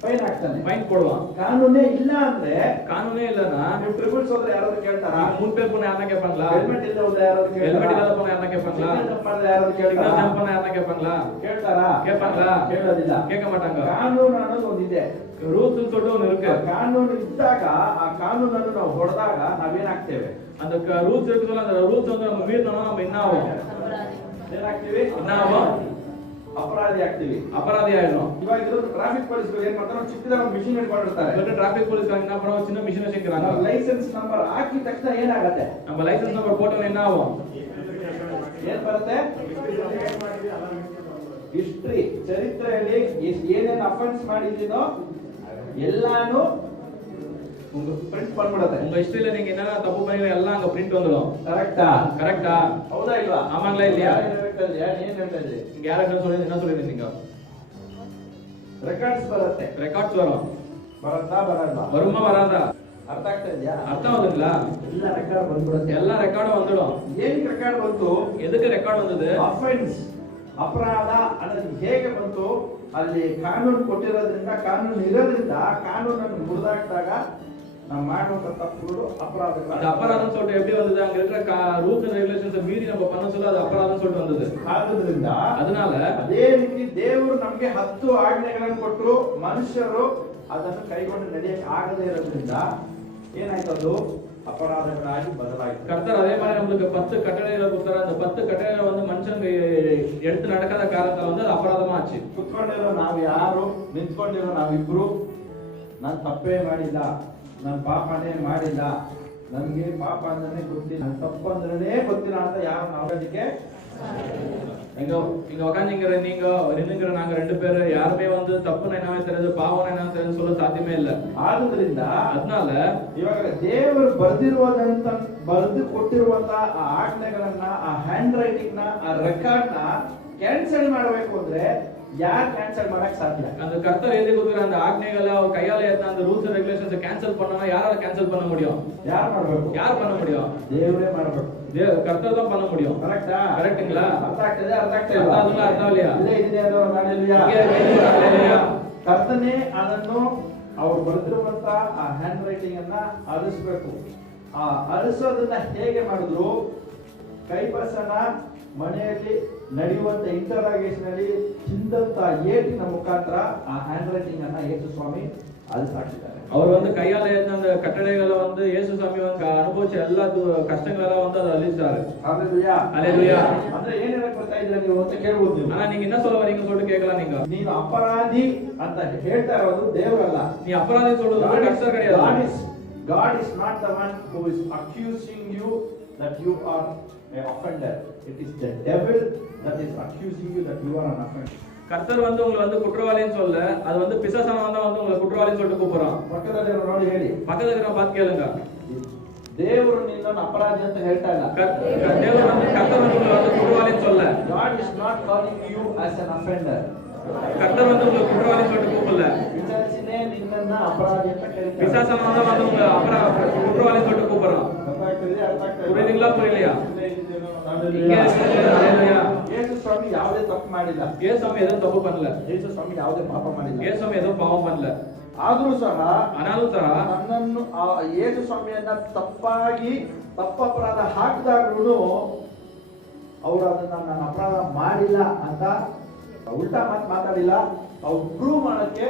ಫೈನ್ ಹಾಕ್ತಾನೆ, ಫೈನ್ ಕೊಡುವಾன். ಕಾನೂನೇ ಇಲ್ಲ ಅಂದ್ರೆ, ಕಾನೂನೇ ಇಲ್ಲನಾ ನೀವು ಟ್ರಿಬಲ್ಸ್ ಹೋದ್ರೆ ಯಾರಾದ್ರೂ ಕೇಳ್ತಾರಾ? 3 பேர் போனா யாரನ್ನ கேட்பாங்களா? ಹೆಲ್ಮೆಟ್ ಇಲ್ಲದೆ ಹೋದ್ರೆ ಯಾರಾದ್ರೂ ಕೇಳ್ತಾರಾ? ಹೆಲ್ಮೆಟ್ ಇಲ್ಲದೆ போனா ಯಾರನ್ನ ಕೇಳ್பாங்களா? ಸಿಗ್ನಲ್ ಜಂಪ್ ಮಾಡಿದ್ರೆ ಯಾರಾದ್ರೂ ಕೇಳ್ತಾರಾ? ಸಿಗ್ನಲ್ ಜಂಪ್ பண்ணா ಯಾರನ್ನ ಕೇಳ್பாங்களா? ಕೇಳ್ತಾರಾ? கேட்பாங்களா? ಕೇಳೋದಿಲ್ಲ, கேட்க மாட்டாங்க. ಕಾನೂನು ಅನ್ನೋದು ಒಂದಿದೆ, ರೂಲ್ಸ್ சொல்லிட்டு ஒன்னு இருக்கு. ಕಾನೂನು ಇದ್ದಾಗ ಆ ಕಾನೂನನ್ನು ನಾವು ಹೊಡೆದಾಗ ನಾವೇನಾಗ್ತೇವೆ? அந்த ರೂಲ್ಸ್ இருக்கு சொல்ல, அந்த ರೂಲ್ಸ್ வந்து நம்ம மீறினோம்னா நம்ம என்ன ஆகும்? ಏನಾಗ್ತೀವಿ? என்ன ಆகும்? ಅಪರಾಧಿ ಆಗ್ತೀವಿ, ಅಪರಾಧಿ ಆಯ್ತು. ಇವಾಗ ಇರೋದು ಟ್ರಾಫಿಕ್ ಪೊಲೀಸ್ ಏನ್ ಮಾಡ್ತಾರೆ? ಚಿಕ್ಕದ ಒಂದು ಮಿಷಿನ್ ಇಟ್ಕೊಂಡಿರ್ತಾರೆ. ಇವತ್ತು ಟ್ರಾಫಿಕ್ ಪೊಲೀಸ್ என்ன பண்ணுவாங்க? சின்ன மிஷின் வச்சிருக்காங்க. ಲೈಸೆನ್ಸ್ ನಂಬರ್ ಹಾಕಿದ ತಕ್ಷಣ ಏನಾಗುತ್ತೆ? நம்ம ಲೈಸೆನ್ಸ್ ನಂಬರ್ போட்டோம் என்ன ಆகும்? ಏನ್ ಬರುತ್ತೆ? ಹಿಸ್ಟ್ರಿ, ಚರಿತ್ರೆಯಲ್ಲಿ ಏನೇನು ಅಫೆನ್ಸ್ ಮಾಡಿದ್ದೀನೋ ಎಲ್ಲಾನು ಪ್ರಿಂಟ್ ಬಂದ್ಬಿಡುತ್ತೆ. உங்க ஹிஸ்டரியில நீங்க என்ன தப்பு பண்ணீங்க எல்லாம் அங்க பிரிண்ட் வந்துடும். ಕರೆಕ್ಟಾ? கரெக்ட்டா? ಹೌದಾ ಇಲ್ವಾ? ஆமாங்களா இல்லையா? ಏನ್ ಹೇಳ್ತಾ ಇದ್ದೀರಿ? இங்க யாரನ್ನ சொல்லி என்ன சொல்லிருந்தீங்க? ರೆಕಾರ್ಡ್ಸ್ ಬರುತ್ತೆ. ரெக்கார்ட்ஸ் வரும். ಬರುತ್ತಾ ಬರಲ್ಲ? வருமா வராதா? ಅರ್ಥ ಆಗ್ತಾ ಇದೆಯಾ? ಅರ್ಥ ಆಗುದಿಲ್ಲ? ಎಲ್ಲ ರೆಕಾರ್ಡ್ ಬಂದ್ಬಿಡುತ್ತೆ. ಎಲ್ಲ ರೆಕಾರ್ಡ್ வந்துடும். ಏನ್ ರೆಕಾರ್ಡ್ ಬಂತು? ಎದಕ್ಕೆ ರೆಕಾರ್ಡ್ ಬಂದது? ಅಫೆನ್ಸ್, ಅಪರಾಧ ಅನ್ನೋದು ಹೇಗೆ ಬಂತು? ಅಲ್ಲಿ ಕಾನೂನು ಕೊಟ್ಟಿರೋದ್ರಿಂದ, ಕಾನೂನು ಇರೋದ್ರಿಂದ ಕಾನೂನನ್ನು ಮುರಿದಾಕ್ದಾಗ ನಾವು ಮಾಡುವಂತ ತಪ್ಪುಗಳು ಅಪರಾಧಗಳು. அது அபராதம் சொல்லிட்டு எப்படி வந்தது? அங்க இருக்கிற ரூல்ஸ் அண்ட் ரெகுலேஷன்ஸ் மீறி நம்ம பண்ண சொல்ல அது ಅಪರಾಧம் சொல்லிட்டு வந்தது. ಆದ್ರಿಂದ அதனால ಅದೇ ರೀತಿ ದೇವರು ನಮಗೆ 10 ಆಜ್ಞೆಗಳನ್ನು ಕೊಟ್ಟರು, ಮನುಷ್ಯರು ಅದನ್ನು ಕೈಗೊಂಡು ನಡೆಯಕ್ಕೆ ಆಗದೇ ಇರೋದ್ರಿಂದ ಏನಾಯ್ತು? ಅದು ಅಪರಾಧಗಳಾಗಿ ಬದಲಾಯಿತು. கர்த்தர் அதே மாதிரி நமக்கு 10 கட்டளைகளை கொடுத்தாரு. அந்த 10 கட்டளைகளை வந்து மனுஷனுக்கு எடுத்து நடக்காத காரணத்தால வந்து அது ಅಪರಾಧமா ஆச்சு. ಕುತ್ಕೊಂಡಿರೋ ನಾವು ಯಾರು, ನಿಂತ್ಕೊಂಡಿರೋ ನಾವಿಬ್ರು, ನಾನು ತಪ್ಪೇ ಮಾಡಿಲ್ಲ, ನಾನು ಪಾಪನೇ ಮಾಡಿಲ್ಲ, ನನಗೆ ಪಾಪ ಅಂದ್ರೆ ಗೊತ್ತಿಲ್ಲ, ನನ್ನ ತಪ್ಪು ಅಂದ್ರೆ ಗೊತ್ತಿಲ್ಲ ಅಂತ ಯಾರು ನಾವು ಅದಕ್ಕೆ இங்க உட்காந்துங்கிற நீங்க நின்னுங்கிற நாங்க 2 பேரு யாருமே வந்து தப்பு என்னவே தெரியாது, பாவம் என்னவே தெரியாது சொல்ல ಸಾಧ್ಯமே ಇಲ್ಲ. ಆದ್ರಿಂದ அதனால ಇವಾಗ ದೇವರು ಬರೆದು ಕೊಟ್ಟಿರುವಂತ ಆ ಆಜ್ಞೆಗಳನ್ನ, ಆ ಹ್ಯಾಂಡ್ ರೈಟಿಂಗ್ ನ, ಆ ರೆಕಾರ್ಡ್ ನ ಕ್ಯಾನ್ಸಲ್ ಮಾಡಬೇಕು ಅಂದ್ರೆ யார் கேன்சல் பண்ணக் சாத்தியம்? அந்த கர்த்தர் எழுதி கொடுக்கிற அந்த ஆజ్ఞைகளை அவர் கையால ஏத்த அந்த ரூல்ஸ் அண்ட் ரெகுலேஷன்ஸ் கேன்சல் பண்ணனும். யாரால கேன்சல் பண்ண முடியும்? யார் ಮಾಡಬೇಕು? யார் பண்ண முடியும்? தேவரே ಮಾಡಬೇಕು. கர்த்தர் தான் பண்ண முடியும். கரெக்ட்டா? கரெக்ட்டுங்களா? ಅರ್ಥ ಆಗ್ತದೆ? ಅರ್ಥ ಆಗ್ತಿಲ್ಲ? ಅರ್ಥ ಆಗಲಿಲ್ಲ? ಇಲ್ಲೇ ಇದೆ ಅದು ನಾನೆಲ್ಲಿಯಾ? ಹalleluya. ಕರ್ತನೇ ಅದನ್ನು ಅವರು ಬರೆದಿರುವಂತ ಆ ಹ್ಯಾಂಡ್ ರೈಟಿಂಗ್ ಅನ್ನ ಆರಿಸಬೇಕು. ಆ ಅಳಿಸೋದನ್ನ ಹೇಗೆ ಮಾಡಿದ್ರು? ಕೈಬಸನ ಮನೆಯಲ್ಲಿ ನಡೆಯುವಂತ ಇಂಟರಾಗೇಷನ್ ಅಲ್ಲಿ ಚಿಂದಂತ ಏಟಿನ ಮುಖಾಂತರ ಆ ಹ್ಯಾಂಡ್ ರೈಟಿಂಗ್ ಅನ್ನ ಯೇಸು ಸ್ವಾಮಿ ಅಳಿಸಾಕಿದ್ದಾರೆ. அவர் வந்து கையால அந்த கட்டளைகளை வந்து இயேசு சாமி வந்து அனுபவிச்ச எல்லா கஷ்டங்களெல்லாம் வந்து அதை அழிச்சாரு. ஹalleluya ஹalleluya. ಅಂದ್ರೆ ಏನು ಹೇಳಕ್ ಬರ್ತಾ ಇದ್ದೀರಾ ನೀವು ಅಂತ ಕೇಳಬಹುದು. ஆனா நீங்க என்ன சொல்ல வரீங்கன்னு சொல்லிட்டு கேட்கலாம். நீங்க ನೀನು ಅಪರಾಧಿ ಅಂತ ಹೇಳ್ತಾ ಇರೋದು ದೇವರಲ್ಲ. நீ அபராதி சொல்றது கர்த்தர் கிடையாது. God is not the one who is accusing you that you are an offender. It is the devil that is accusing you that you are an offender. கர்த்தர் வந்து உங்களை வந்து குற்றவாளின்னு சொல்ல, அது வந்து பிசாசானவன் தான் வந்து உங்களை குற்றவாளின்னு சொல்லிட்டு கூப்பிடுறான். ಪಕ್ಕದಲ್ಲಿ ನೋಡಿ ಹೇಳಿ, பக்கத்துல இருக்கிற பார்த்து கேளுங்க. ದೇವರು ನಿನ್ನನ್ನು ಅಪರಾಧಿ ಅಂತ ಹೇಳ್ತಾ ಇಲ್ಲ. ದೇವರು வந்து கர்த்தர் வந்து உங்களை வந்து குற்றவாளின்னு சொல்ல. God is not calling you as an offender. கர்த்தர் வந்து உங்களை குற்றவாளின்னு சொல்லிட்டு கூப்பிடல. பிசாசினே ನಿನ್ನನ್ನ ಅಪರಾಧಿ ಅಂತ ಕರೀತಾರೆ. பிசாசானவன் தான் வந்து உங்களை குற்றவாளின்னு சொல்லிட்டு கூப்பிடுறான். புரியுதுங்களா புரியலையா? ಯೇಸು ಸ್ವಾಮಿ ಯಾವುದೇ ತಪ್ಪು ಮಾಡಿಲ್ಲ. ಯೇಸು ಸ್ವಾಮಿ ಏನೋ ತಪ್ಪು ಮಾಡಲ್ಲ. ಯೇಸು ಸ್ವಾಮಿ ಯಾವುದೇ ಪಾಪ ಮಾಡಿಲ್ಲ. ಯೇಸು ಸ್ವಾಮಿ ಏನೋ ಪಾಪ ಮಾಡಲ್ಲ. ಆದರೂ ಸಹ ನನ್ನನ್ನು ಯೇಸು ಸ್ವಾಮಿಯನ್ನ ತಪ್ಪಾಗಿ ತಪ್ಪಪರಾಧ ಹಾಕಿದಾಗ್ಲೂ ಅವರು ಅದನ್ನ ನಾನು ಅಪರಾಧ ಮಾಡಿಲ್ಲ ಅಂತ ಉಲ್ಟಾ ಮಾತಾಡಿಲ್ಲ. ಅವ್ರು ಪ್ರೂವ್ ಮಾಡಕ್ಕೆ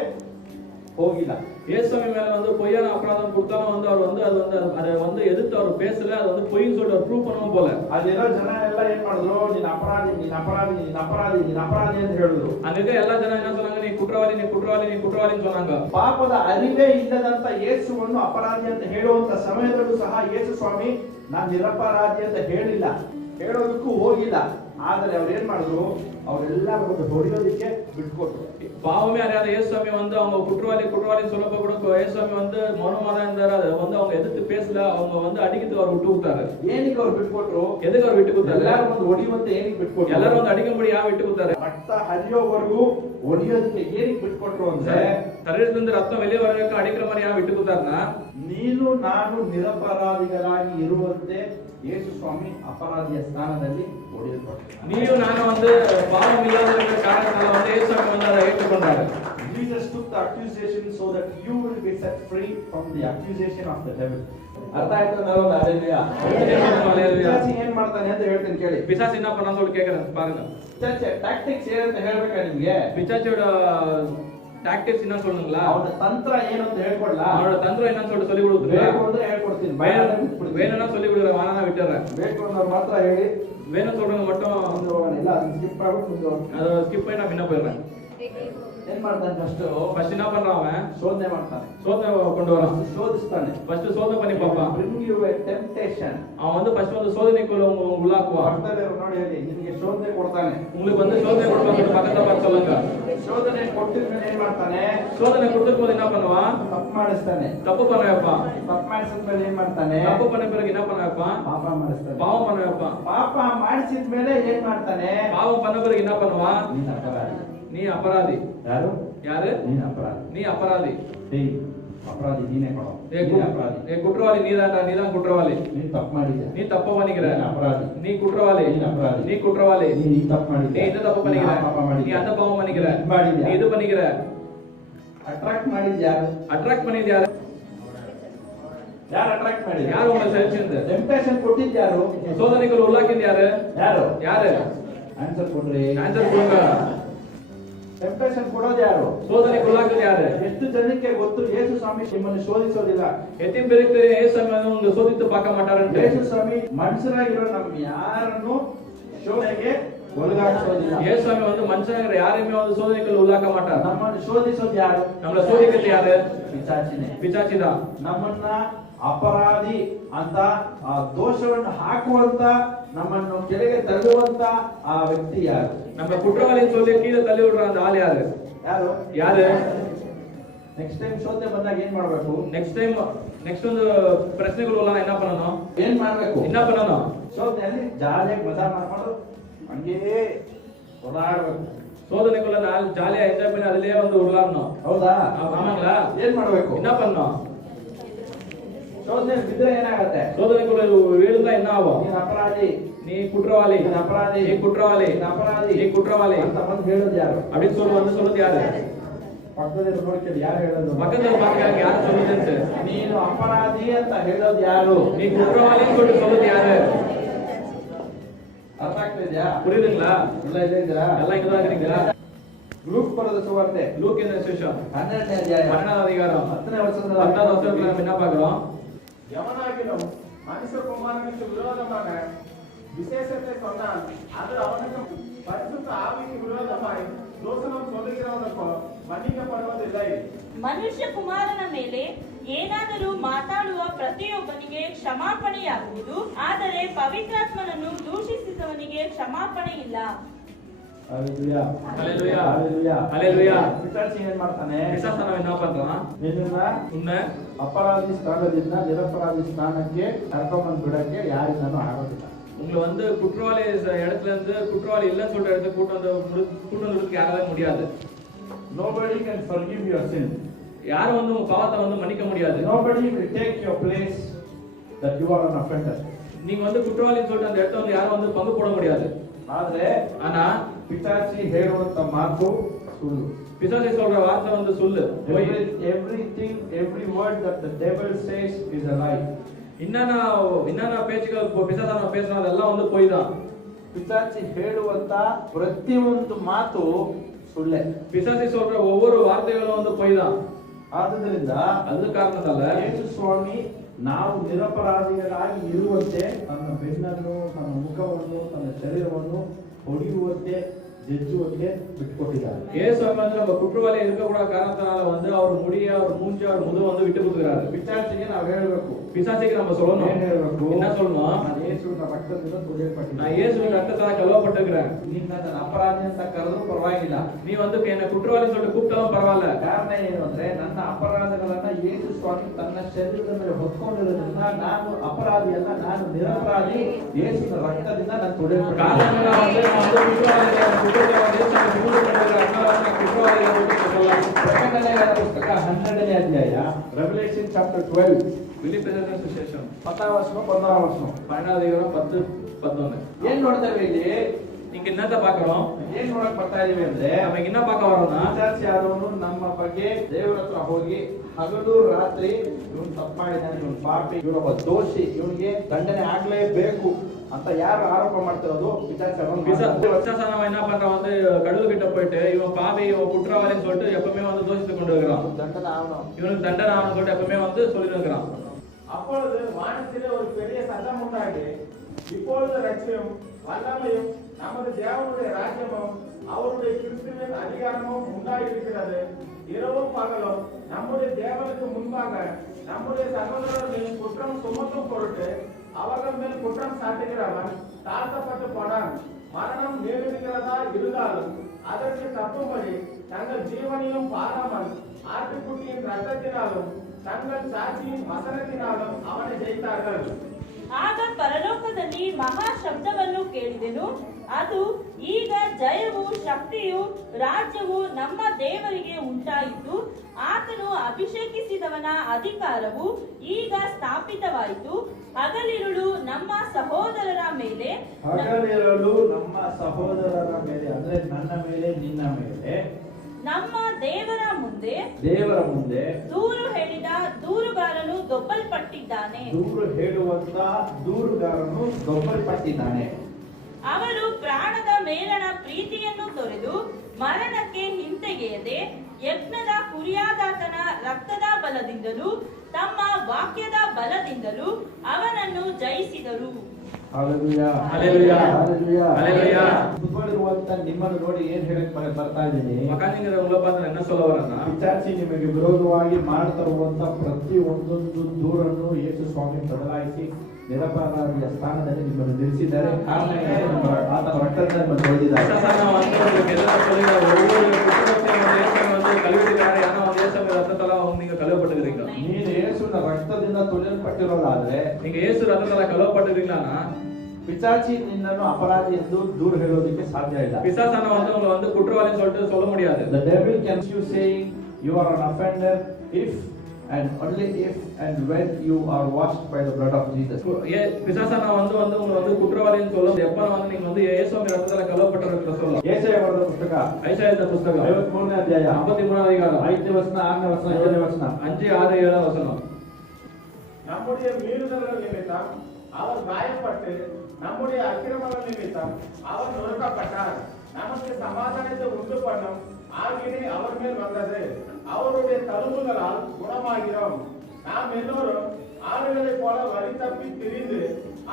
ಹೋಗಿಲ್ಲ. ಯೇಸು ಸ್ವಾಮಿ ಮೇಲೆ வந்து பொய்யான அபராதம் கொடுத்தாலும் வந்து அவர் வந்து அது வந்து அதை வந்து எதிர்த்து அவர் பேசல. அது வந்து பொய்ன்னு சொல்லிட்டு ப்ரூவ் பண்ணவும் போல. ಅಲ್ಲಿರೋ ಜನ ಎಲ್ಲ ಏನ್ ಮಾಡಿದ್ರು? ನೀನ್ ಅಪರಾಧಿ ನೀನ್ ಅಪರಾಧಿ ನೀನ್ ಅಪರಾಧಿ ನೀನ್ ಅಪರಾಧಿ ಅಂತ ಹೇಳಿದ್ರು. அங்க எல்லா ಜನ என்ன சொன்னாங்க? நீ குற்றவாளி நீ குற்றவாளி ನೀ ಕುಟ್ರವಾಳಿன்னு சொன்னாங்க. ಪಾಪದ ಅರಿವೇ ಇಲ್ಲದಂತ ಯೇಸುವನ್ನು ಅಪರಾಧಿ ಅಂತ ಹೇಳುವಂತ ಸಮಯದಲ್ಲೂ ಸಹ ಯೇಸು ಸ್ವಾಮಿ ನಾನು ನಿರಪರಾಧಿ ಅಂತ ಹೇಳಿಲ್ಲ, ಹೇಳೋದಕ್ಕೂ ಹೋಗಿಲ್ಲ. ಆದರೆ ಅವ್ರು ಏನ್ ಮಾಡಿದ್ರು? ಅವರೆಲ್ಲ ಹೊಡೆಯೋದಕ್ಕೆ ಬಿಟ್ಕೊಟ್ರು. பாவமே அறியாத இயேசு சாமி வந்து அவங்க குற்றவாளின்னு சொல்லப்ப கூட இயேசு சாமி வந்து மௌனமா இருந்தாரு. அதை வந்து அவங்க எதிர்த்து பேசல. அவங்க வந்து அடிக்கிறதுக்கு அவர் விட்டு கொடுத்தாரு. ಏನಕ್ಕೆ ಅವ್ರು ಬಿಟ್ಕೊಟ್ರು? எதுக்கு அவர் விட்டு கொடுத்தாரு? ಎಲ್ಲರೂ ಒಂದು ಹೊಡಿಯುವಂತ ಏನಕ್ಕೆ ಬಿಟ್ಕೊಟ್ರು? ಎಲ್ಲರೂ ಒಂದು ಅಡಿಗಂಬಡಿ ಯಾವ ಬಿಟ್ಟು கொடுத்தாரு? ರಕ್ತ ಹರಿಯೋವರೆಗೂ ಹೊಡಿಯೋದಕ್ಕೆ ಏನಕ್ಕೆ ಬಿಟ್ಕೊಟ್ರು ಅಂದ್ರೆ, ಶರೀರದಿಂದ ರಕ್ತ வெளியே வரಬೇಕು ಅಡಿக்கிற மாதிரி ಯಾವ ಬಿಟ್ಟು கொடுத்தாருன்னா, ನೀನು ನಾನು ನಿರಪರಾಧಿಗಳಾಗಿ ಇರುವಂತೆ ಯೇಸು ಸ್ವಾಮಿ ಅಪರಾಧಿಯ ಸ್ಥಾನದಲ್ಲಿ ಹೊಡೆಯಲ್ಪಟ್ಟರು. ನೀವು ನಾನು ಒಂದು ಪಾಪம் இல்லாத காரணத்தால வந்து இயேசு ಸ್ವಾಮಿ வந்து அதை ಏற்றுಕೊಂಡಾரு. Jesus took the accusation so that you will be set free from the accusation of the devil. ಅರ್ಥ ಆಯ್ತು ಅನ್ನೋದು ಹಲ್ಲೆಲೂಯಾ. ಪಿಶಾಚಿ ಏನ್ ಮಾಡ್ತಾನೆ ಅಂತ ಹೇಳ್ತೀನಿ ಕೇಳಿ. பிசாசு என்ன பண்ணான்னு சொல்லிட்டு கேக்குறேன் பாருங்க. ಟ್ಯಾಕ್ಟಿಕ್ಸ್ ಏನಂತ ಹೇಳ್ಬೇಕಾ ನಿಮ್ಗೆ? பிசாசியோட டாக்டிக்ஸ் என்ன சொல்லுங்களா? ಅವನ ತಂತ್ರ ಏನು ಅಂತ ಹೇಳ್ಕೊಡ್ಲಾ? அவனோட தந்திரம் என்னன்னு சொல்லிட்டு சொல்லி கொடுத்துருங்க. ಬೇಕು ಅಂದ್ರೆ ಹೇಳ್ಕೊಡ್ತೀನಿ, வேணும்னா சொல்லி கொடுக்குறேன், வானா விட்டுறேன். ಬೇಕು ಅನ್ನೋರು ಮಾತ್ರ ಹೇಳಿ. வேணும் சொல்றவங்க மட்டும் ಮುಂದೆ ಹೋಗೋಣ. ಇಲ್ಲ ಅದನ್ನ ಸ್ಕಿಪ್ ಮಾಡ್ಬಿಟ್ಟು ಮುಂದೆ ಹೋಗೋಣ. அதை ஸ்கிப் பண்ணி நான் முன்ன போயிடுறேன். ಏನ್ ಮಾಡ್ತಾನೆ? ஃபர்ஸ்ட் என்ன பண்றான்? அவன் ಶೋಧನೆ ಮಾಡ್ತಾನೆ, சோதனை கொண்டு வரான். ಶೋಧಿಸ್ತಾನೆ. ஃபர்ஸ்ட் சோதனை பண்ணி பார்ப்பான். bring you a temptation. அவன் வந்து ஃபர்ஸ்ட் வந்து சோதனைக்குள்ள உள்ளாக்குவான். ಪಕ್ಕದಲ್ಲಿ ನೋಡಿ ಹೇಳಿ, ನಿಮಗೆ ಶೋಧನೆ ಕೊಡ್ತಾನೆ. உங்களுக்கு வந்து சோதனை கொடுப்பாங்க, பக்கத்துல பார்த்து சொல்லுங்க. ಶೋಧನೆ ಕೊಟ್ಟಿದ್ಮೇಲೆ ಏನ್ ಮಾಡ್ತಾನೆ? சோதனை கொடுத்துட்டு போது என்ன பண்ணுவான்? ತಪ್ಪು ಮಾಡಿಸ್ತಾನೆ. தப்பு பண்ண வைப்பான். ತಪ್ಪು ಮಾಡಿಸಿದ್ಮೇಲೆ ಏನ್ ಮಾಡ್ತಾನೆ? தப்பு பண்ண பிறகு என்ன பண்ண வைப்பான்? ಪಾಪ ಮಾಡಿಸ್ತಾನೆ. பாவம் பண்ண வைப்பான். ಪಾಪ ಮಾಡಿಸಿದ್ಮೇಲೆ ಏನ್ ಮಾಡ್ತಾನೆ? பாவம் பண்ண பிறகு என்ன பண்ணுவான்? ನೀನು ಅಪರಾಧಿ. நீ அபராதி. ಯಾರು? யாரு? ನೀನು ಅಪರಾಧಿ. நீ ಅಪರಾಧಿ. ಏಯ್ ಅಪರಾಧಿ ನೀನೇ ಕೊಡೋ. ನೀನು ಅಪರಾಧಿ. நீ குற்றவாளி நீதான்டா, நீதான் குற்றவாளி. ನೀನು ತಪ್ಪು ಮಾಡಿದ್ಯಾ. நீ தப்பு பண்ணிக்கிற. ನೀನು ಅಪರಾಧಿ. நீ குற்றவாளி. ನೀನು ಅಪರಾಧಿ. நீ குற்றவாளி. ನೀನು ಈ ತಪ್ಪು நீ ಮಾಡಿದ್ಯಾ. இந்த தப்பு பண்ணிக்கிற. ಪಾಪ ಮಾಡಿದ್ಯಾ. நீ அந்த பாவம் பண்ணிக்கிற. ಮಾಡಿದ್ಯಾ. நீ இது பண்ணிக்கிற. ಅಟ್ರಾಕ್ಟ್ ಮಾಡಿದ್ಯಾ? அட்ராக்ட் பண்ணிது யாரு? ಯಾರು ಅಟ್ರಾಕ್ಟ್ ಮಾಡಿದ್ರು? யாரு உங்களை செலுத்தினது? ಟೆಂಪ್ಟೇಷನ್ ಕೊಟ್ಟಿದ್ದು ಯಾರು? சோதனைக்குள்ள உள்ளாக்கிது யாரு? ಯಾರು? யாரு? ಆನ್ಸರ್ ಕೊಡ್ರಿ. ಆನ್ಸರ್ கொடுங்க. ಟೆಂಪ್ಟೇಷನ್ ಕೊಡೋದು ಯಾರು? சோதனைக்கு உள்ளாக்குது யாரு? ಎಷ್ಟು ಜನಕ್ಕೆ ಗೊತ್ತು ಯೇಸು ಸ್ವಾಮಿ ನಿಮ್ಮನ್ನು ಶೋಧಿಸೋದಿಲ್ಲ? எத்தனை பேருக்கு தெரியும் இயேசு சாமி வந்து உங்களை சோதித்து பார்க்க மாட்டாருன்னு? ಯೇಸು ಸ್ವಾಮಿ ಮನುಷ್ಯರಾಗಿರೋ ನಮ್ಮ ಯಾರನ್ನು ಶೋಧನೆಗೆ ಒಳಗಾಗಿಸೋದಿಲ್ಲ. இயேசு சாமி வந்து மனுஷங்கிற யாரையுமே வந்து சோதனைக்குள்ள உள்ளாக்க மாட்டார். ನಮ್ಮನ್ನು ಶೋಧಿಸೋದು ಯಾರು? நம்மள சோதிக்கிறது யாரு? ಪಿಶಾಚಿನೇ. பிசாசி தான். ನಮ್ಮನ್ನ ಅಪರಾಧಿ ಅಂತ ಆ ದೋಷವನ್ನು ಹಾಕುವಂತ, ನಮ್ಮನ್ನು ಕೆಳಗೆ ತಳ್ಳುವಂತ ಆ ವ್ಯಕ್ತಿ ಯಾರು? நம்ம குற்றவாளின்னு சொல்லி கீழே தள்ளி விடுற அந்த ஆள் யாரு? ಯಾರು? யாரு? ನೆಕ್ಸ್ಟ್ ಟೈಮ್ ಶೋಧನೆ ಬಂದಾಗ ಏನ್ ಮಾಡ್ಬೇಕು? ನೆಕ್ಸ್ಟ್ ಒಂದು ಪ್ರಶ್ನೆಗಳು என்ன பண்ணணும்? ಏನ್ ಮಾಡ್ಬೇಕು? என்ன பண்ணணும்? ಶೋಧನೆಯಲ್ಲಿ ಜಾಲಿಯಾಗಿ ಮಜಾ ಮಾಡ್ಕೊಂಡು ಹಂಗೇ ಓಡಾಡ್ಬೇಕು. சோதனைக்குள்ள நாள் ஜாலியா என்ஜாய் பண்ணி அதுலயே வந்து உருளாடணும். ಹೌದಾ? ஆமாங்களா? ಏನ್ ಮಾಡ್ಬೇಕು? என்ன பண்ணணும்? ಶೋಧನೆ ಬಿದ್ರೆ ಏನಾಗತ್ತೆ? சோதனைக்குள்ள வீழ்ந்தா என்ன ஆகும்? ನೀನ್ ಅಪರಾಧಿ, நீ குற்றவாளி, ನೀನ್ ಅಪರಾಧಿ, நீ குற்றவாளி, ನೀನ್ ಅಪರಾಧಿ, நீ குற்றவாளி ಅಂತ ಬಂದು ಹೇಳೋದು ಯಾರು? அப்படின்னு சொல்றது யாரு? ಪಕ್ಕದಲ್ಲಿ ನೋಡ್ಕೊಳ್ಳಿ, ಯಾರು ಹೇಳೋದು? பக்கத்துல பாக்குறாங்க யாரு சொல்லுதுன்னு. ನೀನು ಅಪರಾಧಿ ಅಂತ ಹೇಳೋದು ಯಾರು? நீ குற்றவாளி சொல்லிட்டு சொல்லுது யாரு? ಅರ್ಥ ಆಗ್ತಿದ್ಯಾ? புரியுதுங்களா? ಎಲ್ಲ ಇಲ್ಲೇ ಇದ್ದೀರಾ? எல்லாம் இங்கதான் இருக்கிறீங்களா? ಲೂಕ್ ಬರೆದ ಸುವಾರ್ತೆ லூக்கின் சுவிசேஷம் 12ನೇ ಅಧ್ಯಾಯ 12வது அதிகாரம் 10ನೇ ವಚನದಲ್ಲಿ 10வது வசனத்துல நம்ம என்ன பார்க்கிறோம்? எவனாகிலும் மனுஷகுமாரனுக்கு விரோதமாக விசேஷத்தை சொன்னால் அது அவனுக்கு பரிசுத்த ஆவிக்கு விரோதமாய் தோஷனம் சொல்லுகிறவனுக்கோ மன்னிக்கப்படுவதில்லை. ಮನುಷ್ಯ ಕುಮಾರನ ಮೇಲೆ ಏನಾದರೂ ಮಾತಾಡುವ ಪ್ರತಿಯೊಬ್ಬನಿಗೆ ಕ್ಷಮಾಪಣೆಯಾಗುವುದು, ಆದರೆ ಪವಿತ್ರಾತ್ಮನನ್ನು ದೂಷಿಸಿದವನಿಗೆ ಕ್ಷಮಾಪಣೆ ಇಲ್ಲ. ಹಲ್ಲೆಲೂಯಾ ஹல்லேலூயா ಹಲ್ಲೆಲೂಯಾ ஹல்லேலೂயா. ಪಿಶಾಚಿ ಏನ್ ಮಾಡ್ತಾನೆ? பிசாசானவன் என்ன பண்றான்? ನಿನ್ನನ್ನ உன்னை ಅಪರಾಧಿ ಸ್ಥಾನದಿಂದ ನಿರಪರಾಧಿ ಸ್ಥಾನಕ್ಕೆ ಕರ್ಕೊಂಡ್ಬಂದು ಬಿಡಕ್ಕೆ ಯಾರಿಂದನೂ ಆಗೋದಿಲ್ಲ. உங்களை வந்து குற்றவாளி இடத்துல இருந்து குற்றவாளி இல்லைன்னு சொல்ற இடத்துக்கு கூட்டு வந்து யாரால முடியாது. Nobody can forgive your sin. யாரும் வந்து உங்க பாவத்தை வந்து மன்னிக்க முடியாது. Nobody will take your place that you are an offender. நீங்க வந்து குற்றவாளின்னு சொல்லிட்டு அந்த இடத்துல வந்து யாரும் வந்து பங்கு போட முடியாது. ಆದ್ರೆ ஆனா ಪಿಶಾಚಿ ಹೇಳುವಂತ ಮಾತು ಸುಳ್ಳು. பிசாசு சொல்ற வார்த்தை வந்து சொல்லு. Every word that the devil says is a lie. என்னென்ன பேச்சுகள் பிசாசான பேசுறோம் அதெல்லாம் வந்து பொய் தான். ಪಿಶಾಚಿ ಹೇಳುವಂತ ಪ್ರತಿಯೊಂದು ಮಾತು ಸುಳ್ಳೆ. பிசாசு சொல்ற ஒவ்வொரு வார்த்தைகளும் வந்து பொய் தான். ಆದುದರಿಂದ ಅದು ಕಾರಣದಲ್ಲ ಯೇಸು ಸ್ವಾಮಿ ನಾವು ನಿರಪರಾಧಿಗಳಾಗಿ ಇರುವಂತೆ ತನ್ನ ಬೆನ್ನನ್ನು, ತನ್ನ ಮುಖವನ್ನು, ತನ್ನ ಶರೀರವನ್ನು ಹೊಡೆಯುವಂತೆ, ಜಜ್ಜುವಂತೆ ಬಿಟ್ಟುಕೊಟ್ಟಿದ್ದಾರೆ. இயேசு வந்து நம்ம குற்றவாளி இருக்கக்கூடாத காரணத்தினால வந்து அவர் முடிய, அவர் மூஞ்சி, அவர் முதுகு வந்து விட்டு கொடுக்குறாரு. ಪಿಶಾಚಿಗೆ ನಾವು ಹೇಳಬೇಕು, பிசாசுக்கு நம்ம சொல்லணும். ಏನ್ ಹೇಳಬೇಕು? என்ன சொல்லணும்? ನಾನು ಯೇಸುವಿನ ರಕ್ತದಿಂದ ತೊಳೆಯಲ್ಪಟ್ಟಿದ್ದೇನೆ. நான் இயேசுவின் ரத்தத்தால் கழுவப்பட்டிருக்கிறேன். ನಿನ್ನ ನನ್ನ ಅಪರಾಧಿ ಅಂತ ಕರೆದ್ರೂ ಪರವಾಗಿಲ್ಲ. நீ வந்து என்ன குற்றவாளி சொல்லிட்டு கூப்பிட்டாலும் பரவாயில்ல. ಕಾರಣ ಏನು ಅಂದ್ರೆ ನನ್ನ ಅಪರಾಧಗಳನ್ನ ಯೇಸು ಸ್ವಾಮಿ ತನ್ನ ಶರೀರದ ಮೇಲೆ ಹೊತ್ಕೊಂಡಿರೋದ್ರಿಂದ ನಾನು ಅಪರಾಧಿಯಲ್ಲ, ನಾನು ನಿರಪರಾಧಿ. ಯೇಸುವಿನ ರಕ್ತದಿಂದ ನಾನು ತೊಳೆಯಲ್ಪಟ್ಟಿದ್ದೇನೆ. காரணங்களா வந்து நான் வந்து குற்றவாளி குற்றவாளி குற்றவாளி ಪ್ರಕಟಣೆಗಳ ಪುಸ್ತಕ 12ನೇ ಅಧ್ಯಾಯ, ರೆವಲೇಷನ್ ಚಾಪ್ಟರ್ 12 வெளிப்படுத்தின சுவிசேஷம் 10వ ವಚನ 11వ ವಚನ. 12வது அதிகாரம் 10 11. ಏನ್ ನೋಡ್ತೇವೆ ಇಲ್ಲಿ? நீங்க என்னத்த பாக்குறோம்? ಏನ್ ನೋಡಕ್ ಬರ್ತಾ ಇದೀವಿ ಅಂದ್ರೆ, நம்ம என்ன பார்க்க வரோம்னா ಪಿಶಾಚಿ ಆದವನು ನಮ್ಮ ಬಗ್ಗೆ ದೇವರ ಹತ್ರ ಹೋಗಿ ಹಗಲು ರಾತ್ರಿ ಇವನು ತಪ್ಪು ಮಾಡಿದ್ದಾನೆ, ಇವನು ಪಾಪಿ, ಇವನೊಬ್ಬ ದೋಷಿ, ಇವನಿಗೆ ದಂಡನೆ ಆಗ್ಲೇಬೇಕು ಅಂತ ಯಾರು ಆರೋಪ ಮಾಡ್ತಿರೋದು ಪಿಶಾಚಿ ಆದವನು. பிசாசானவன் என்ன பண்றான் வந்து கடவுள் கிட்ட போயிட்டு இவன் பாவி, இவன் குற்றவாளின்னு சொல்லிட்டு எப்பவுமே வந்து தோஷித்து கொண்டு இருக்கிறான். ದಂಡನೆ ಆವನು. இவனுக்கு தண்டனை ஆகணும்னு சொல்லிட்டு எப்பவுமே வந்து சொல்லி இருக்கிறான். அப்பொழுது வானத்திலே ஒரு பெரிய சத்தம் உண்டாகி, இப்பொழுது ரட்சியும் வல்லமையும் நமது தேவனுடைய ராஜ்யமும் அவருடைய கிறிஸ்துவின் அதிகாரமும் உண்டாயிருக்கிறது. இரவும் பகலும் நம்முடைய தேவனுக்கு முன்பாக நம்முடைய சகோதரர்களின் குற்றம் சுமத்தும் பொருட்டு அவர்கள் மேல் குற்றம் சாட்டுகிறவன் தாழ்த்தப்பட்டு போனான். மரணம் நேரிடுகிறதா இருந்தாலும் அதற்கு தப்பும்படி தங்கள் ஜீவனையும் பாராமல் ஆட்டுக்குட்டியின் ரத்தத்தினாலும் தங்கள் சாட்சியின் வசனத்தினாலும் அவனை ஜெயித்தார்கள். ಆಗ ಪರಲೋಕದಲ್ಲಿ ಮಹಾ ಶಬ್ದವನ್ನು ಕೇಳಿದೆನು. ಅದು, ಈಗ ಜಯವು, ಶಕ್ತಿಯು, ರಾಜ್ಯವು ನಮ್ಮ ದೇವರಿಗೆ ಉಂಟಾಯಿತು. ಆತನು ಅಭಿಷೇಕಿಸಿದವನ ಅಧಿಕಾರವು ಈಗ ಸ್ಥಾಪಿತವಾಯಿತು. ಹಗಲಿರುಳು ನಮ್ಮ ಸಹೋದರರ ಮೇಲೆ, ಹಗಲಿರುಳು ನಮ್ಮ ಸಹೋದರರ ಮೇಲೆ ಅಂದ್ರೆ ನನ್ನ ಮೇಲೆ, ನಿನ್ನ ಮೇಲೆ, ನಮ್ಮ ದೇವರ ಮುಂದೆ ದೂರು ಹೇಳಿದ ದೂರುಗಾರನು ದೊಬ್ಬಲ್ಪಟ್ಟಿದ್ದಾನೆ. ದೂರು ಹೇಳುವಂತ ದೂರುಗಾರನು ದೊಬ್ಬಲ್ಪಟ್ಟಿದ್ದಾನೆ. ಅವರು ಪ್ರಾಣದ ಮೇಲಣ ಪ್ರೀತಿಯನ್ನು ತೊರೆದು ಮರಣಕ್ಕೆ ಹಿಂತೆಗೆಯದೆ ಯಜ್ಞದ ಕುರಿಯಾದಾತನ ರಕ್ತದ ಬಲದಿಂದಲೂ ತಮ್ಮ ವಾಕ್ಯದ ಬಲದಿಂದಲೂ ಅವನನ್ನು ಜಯಿಸಿದರು. Hallelujah hallelujah hallelujah hallelujah. ಕುತ್ಕೊಂಡಿರುವಂತ ನಿಮ್ಮನ್ನು ನೋಡಿ ಏನ್ ಹೇಳಕ್ ಬರ್ತಾ ಇದ್ದೀನಿ? மகானிங்கிற உள்ள பார்த்து என்ன சொல்ல வரேன்னா, ಪಿಶಾಚಿ ನಿಮಗೆ ವಿರೋಧವಾಗಿ ಮಾಡ್ತಾ ಇರುವಂತ ಪ್ರತಿ ಒಂದೊಂದು ದೂರನ್ನು ಯೇಸು ಸ್ವಾಮಿ ಬದಲಾಯಿಸಿ ನಿರಪರಾಧಿಯ ಸ್ಥಾನದಲ್ಲಿ ನಿಮ್ಮನ್ನು ನಿಲ್ಲಿಸಿದ್ದಾರೆ. ಕಾರಣ ಏನು? ಆತನ ರಕ್ತದಿಂದ ನಿಮ್ಮನ್ನು ತೊಳೆದಿದ್ದಾರೆ. பிசாசானவன் வந்து உங்களுக்கு எல்லாம் சொல்லுங்க, ஒவ்வொரு குற்றத்தையும் வந்து இயேசுவை வந்து கழுவிடுகிறாரு. ஏன்னா வந்து இயேசுவின் ரத்தத்தால வந்து நீங்க கழுவப்பட்டிருக்கீங்க. ನೀನು ಯೇಸುವಿನ ರಕ್ತದಿಂದ ತೊಳೆಯಲ್ಪಟ್ಟಿರೋದಾದ್ರೆ, நீங்க இயேசு ரத்தத்தால கழுவப்பட்டிருக்கீங்களா, ಪಿಶಾಚಿ ನಿನ್ನನ್ನು ಅಪರಾಧಿ ಎಂದು ದೂರ ಹೇಳೋದಕ್ಕೆ ಸಾಧ್ಯ ಇಲ್ಲ. பிசாசானவன் வந்து உங்களை வந்து குற்றவாளின்னு சொல்லிட்டு சொல்ல முடியாது. The devil can you saying you are an offender if and only if and when you are washed by the blood of Jesus. பிசாசானவன் வந்து உங்களை வந்து குற்றவாளின்னு சொல்லும் எப்ப வந்து நீங்க வந்து இயேசுவின் ரத்தத்தால கழுவப்பட்டிருக்கிற சொல்லும். ಯೆಶಾಯ ಬರೆದ ಪುಸ್ತಕ ஐசாயா புத்தகம் 53ನೇ ಅಧ್ಯಾಯ 53வது அதிகாரம் 5ನೇ ವಚನ 6ನೇ ವಚನ 7ನೇ ವಚನ 5 6 7 வசனம். அவருடைய மீறுதல்கள் நிமித்தம் அவர் காயப்பட்டு நம்முடைய அக்கிரமங்கள் நிமித்தம் அவர் நொறுக்கப்பட்டார். நமக்கு சமாதானத்தை உண்டு பண்ணும் ஆகினை அவர் மேல் வந்தது. அவருடைய தழும்புகளால் குணமாகிறோம். நாம் எல்லோரும் ஆடுகளைப் போல வழி தப்பி திரிந்து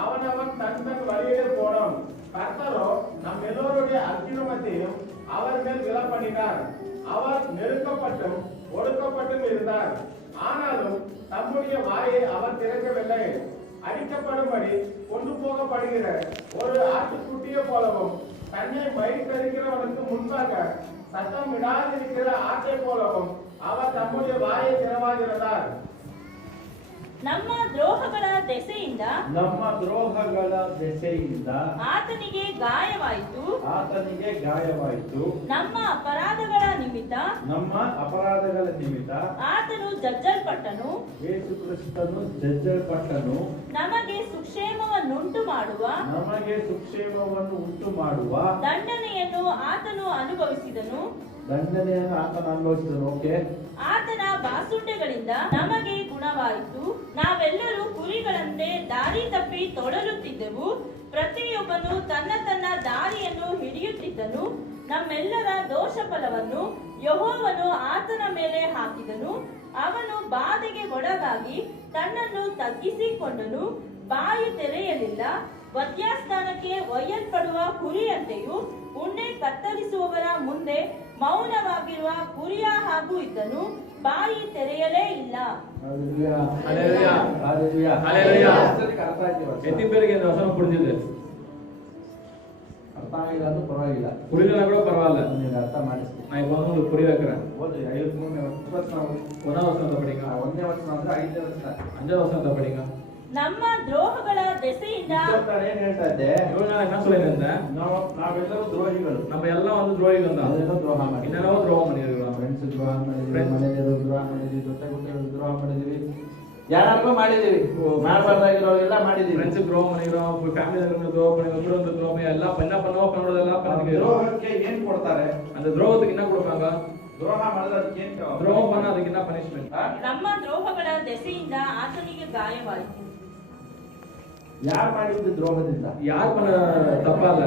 அவனவன் தன் தன் வழியிலே போனோம். கர்த்தரோ நம் எல்லோருடைய அக்கிரமத்தையும் அவர் மேல் விழப்பண்ணினார். அவர் நெருக்கப்பட்டும் ஒடுக்கப்பட்டும் இருந்தார். ஆனாலும் தம்முடைய வாயை அவர் திறக்கவில்லை. அடிக்கப்படும்படி கொண்டு போகப்படுகிற ஒரு ஆட்டுக்குட்டியை போலவும் தன்னை மயிர்கரிக்கிறவனுக்கு முன்பாக சத்தம் விடாதிருக்கிற ஆட்டை போலவும் அவர் தம்முடைய வாயை திறவாதிருந்தார். ನಮ್ಮ ದ್ರೋಹಗಳ ದೆಸೆಯಿಂದ ಆತನಿಗೆ ಗಾಯವಾಯಿತು. ನಮ್ಮ ಅಪರಾಧಗಳ ನಿಮಿತ್ತ ಆತನು ಜಜ್ಜಲ್ಪಟ್ಟನು. ಯೇಸು ಕ್ರಿಸ್ತನು ಜಜ್ಜಲ್ಪಟ್ಟನು. ನಮಗೆ ಸುಕ್ಷೇಮವನ್ನುಂಟು ಮಾಡುವ ದಂಡನೆಯನ್ನು ಆತನು ಅನುಭವಿಸಿದನು. ಓಕೆ. ಆತನ ಬಾಸುಂಡೆಗಳಿಂದ ನಮಗೆ ಗುಣವಾಯಿತು. ನಾವೆಲ್ಲರೂ ಕುರಿಗಳಂತೆ ದಾರಿ ತಪ್ಪಿ ತೊಳಲುತ್ತಿದ್ದೆವು. ಪ್ರತಿಯೊಬ್ಬನು ತನ್ನ ತನ್ನ ದಾರಿಯನ್ನು ಹಿಡಿಯುತ್ತಿದ್ದನು. ನಮ್ಮೆಲ್ಲರ ದೋಷ ಫಲವನ್ನು ಯೆಹೋವನು ಆತನ ಮೇಲೆ ಹಾಕಿದನು. ಅವನು ಬಾಧೆಗೆ ಒಳಗಾಗಿ ತನ್ನನ್ನು ತಗ್ಗಿಸಿಕೊಂಡನು. ಬಾಯಿ ತೆರೆಯಲಿಲ್ಲ. ವಧ್ಯಸ್ಥಾನಕ್ಕೆ ಒಯ್ಯಲ್ಪಡುವ ಕುರಿಯಂತೆಯೂ ಉಣ್ಣೆ ಕತ್ತರಿಸುವವರ ಮುಂದೆ ಮೌನವಾಗಿರುವ ಕುರಿಯ ಹಾಗೂ ಇದ್ದನು. ಬಾಯಿ ತೆರೆಯಲೇ ಇಲ್ಲ. எத்தனை பேருக்கு இந்த வசனம் புரிஞ்சுது? ಅರ್ಥ ಆಗಿಲ್ಲ ಅಂದ್ರೂ ಪರವಾಗಿಲ್ಲ, புரியலனா கூட பரவாயில்ல, ನೀವು ಅರ್ಥ ಮಾಡಿಸ್ತೀನಿ. நான் இப்போ வந்து உங்களுக்கு புரிய வைக்கிறேன். ಓದಿ 53ನೇ ವಚನ. ஒன்றாம் வசனத்தை படிங்க. 1ನೇ ವಚನ ಅಂದ್ರೆ 5ನೇ ವಚನ. 5ாம் வசனத்தை படிங்க. ನಮ್ಮ ದ್ರೋಹಗಳ ದೆಸೆಯಿಂದ ಏನ್ ಹೇಳ್ತಾ ಇದ್ದೆ? இவ்வளவு நாள் என்ன சொல்லியிருந்தேன்? ನಾವೆಲ್ಲರೂ ದ್ರೋಹಿಗಳು. நம்ம எல்லாம் வந்து துரோகிகள் தான். ಅದೆಲ್ಲ ದ್ರೋಹ ಮಾಡಿ, என்னென்னவோ துரோகம் பண்ணியிருக்கிறோம். ಫ್ರೆಂಡ್ಸ್ ದ್ರೋಹ ಮಾಡಿದ್ವಿ, ಮನೆಯವರು ದ್ರೋಹ ಮಾಡಿದ್ವಿ, ಜೊತೆ ದ್ರೋಹ ಮಾಡಿದ್ವಿ, ಯಾರಿಗೋ ಮಾಡಿದೀವಿ, ಮಾಡಬಾರ್ದಾಗಿರೋರೆಲ್ಲ ಮಾಡಿದೀವಿ. ஃப்ரெண்ட்ஸ் துரோகம் பண்ணிக்கிறோம், ஃபேமிலில இருக்கிற துரோகம் பண்ணிக்கிறோம், குடும்பத்துல துரோகம், எல்லாம் என்ன பண்ணுறதெல்லாம் பண்ணிக்கிறோம். ದ್ರೋಹಕ್ಕೆ ಏನ್ ಕೊಡ್ತಾರೆ? அந்த துரோகத்துக்கு என்ன கொடுப்பாங்க? ದ್ರೋಹ ಮಾಡಿದ್ರೆ ಅದಕ್ಕೆ ಏನ್? துரோகம் பண்ணா அதுக்கு என்ன பனிஷ்மெಂಟ್? ನಮ್ಮ ದ್ರೋಹಗಳ ದೆಸೆಯಿಂದ ಆತನಿಗೆ ಗಾಯವಾಯಿತು. ಯಾರು ಮಾಡಿದ ದ್ರೋಹದಿಂದ? ಯಾರು பண்ண தப்பால?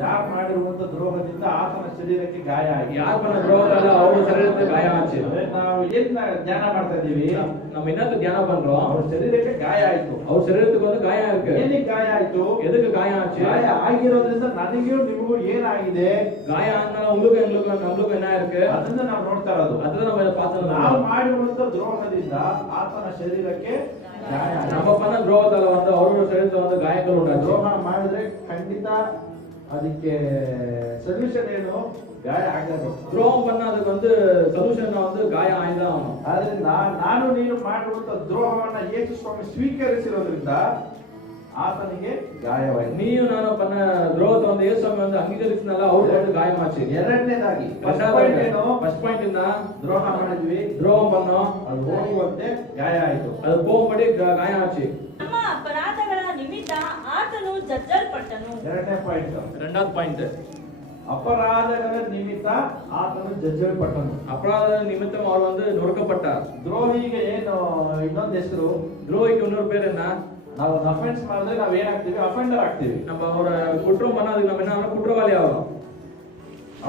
ಯಾರು ಮಾಡಿರುವಂತ ದ್ರೋಹದಿಂದ ಆತನ ಶರೀರಕ್ಕೆ ಗಾಯ ಆಗಿ, ಯಾರು பண்ண துரோகத்தால அவங்க சரீரத்துக்கு ಗಾಯ ಆச்சு. ನಾವು ಏನ್ ಧ್ಯಾನ ಮಾಡ್ತಾ ಇದೀವಿ? நம்ம என்னது தியானம் பண்றோம்? ಅವ್ರ ಶರೀರಕ್ಕೆ ಗಾಯ ಆಯ್ತು. ಅವ್ರ ಶರೀರத்துக்கு வந்து ಗಾಯ இருக்கு. ಏನಕ್ಕೆ ಗಾಯ ಆಯ್ತು? எதுக்கு ಗಾಯ ಆச்சு? ಗಾಯ ಆಗಿರೋದ್ರಿಂದ ನನಗೂ ನಿಮಗೂ ಏನಾಗಿದೆ? ಗಾಯ ಆದ್ಮೇಲೆ உங்களுக்கு எங்களுக்கு நம்மளுக்கு என்ன இருக்கு? ಅದನ್ನ ನಾವು ನೋಡ್ತಾ ಇರೋದು. ಅದನ್ನ நம்ம பார்த்து ನಾವು ಮಾಡಿರುವಂತ ದ್ರೋಹದಿಂದ ಆತನ ಶರೀರಕ್ಕೆ ಗಾಯ ಆಗಿದೆ. நம்ம பண்ண துரோகத்தால வந்து அவரோட ಶರೀರத்துல வந்து ಗಾಯಗಳು ಉಂಟಾச்சு. ದ್ರೋಹ ಮಾಡಿದ್ರೆ ಖಂಡಿತ ಅದಕ್ಕೆ ಸೊಲ್ಯೂಷನ್ ಏನು? ಗಾಯ ಆಗಬೇಕು. துரோகம் பண்ண அதுக்கு வந்து ಸೊಲ್ಯೂಷನ್ வந்து ಗಾಯ ಆಯ್ತಾ ಆகும். ಆದ್ರಿಂದ ನಾನು ನೀನು ಮಾಡಿರುವಂತ ದ್ರೋಹವನ್ನ ಯೇಸು ಸ್ವಾಮಿ ಸ್ವೀಕರಿಸಿರೋದ್ರಿಂದ ಆತನಿಗೆ ಗಾಯವಾಯಿತು. நீயும் நானும் பண்ண துரோகத்தை வந்து இயேசு சுவாமி வந்து அங்கீகரிச்சனால அவருக்கு வந்து ಗಾಯமாச்சு. ಎರಡನೇದಾಗಿ ಫಸ್ಟ್ ಪಾಯಿಂಟ್ ಇಂದ ದ್ರೋಹ ಮಾಡಿದ್ವಿ, ದ್ರೋಹ பண்ணோம், ಅದು ಹೋಗುವಂತೆ ಗಾಯ ಆಯಿತು, ಅದು ಹೋಗುம்படி ಗಾಯ ಆச்சு. ನಮ್ಮ ಅಪರಾಧಗಳ ನಿಮಿತ್ತ ಆತನು ಜಜ್ಜಲ್ಪಟ್ಟನು. ಎರಡನೇ ಪಾಯಿಂಟ್. ரெண்டாவது பாயிண்ட், ಅಪರಾಧಗಳ ನಿಮಿತ್ತ ಆತನು ಜಜ್ಜಲ್ಪಟ್ಟನು. ಅಪರಾಧ ನಿಮಿತ್ತ அவர் வந்து நொறுக்கப்பட்டார். ದ್ರೋಹಿಗೆ ಏನು ಇನ್ನೊಂದು ಹೆಸರು? துரோகிக்கு இன்னொரு பேர் என்ன? ನಾವು ಅಫೆನ್ಸ್ ಮಾಡಿದ್ರೆ ನಾವು ಏನಾಗ್ತೀವಿ? ಅಫೆಂಡರ್ ಆಗ್ತೀವಿ. நம்ம ஒரு குற்றம் பண்ணா அதுக்கு நம்ம என்ன குற்றவாளி ஆகிறோம்.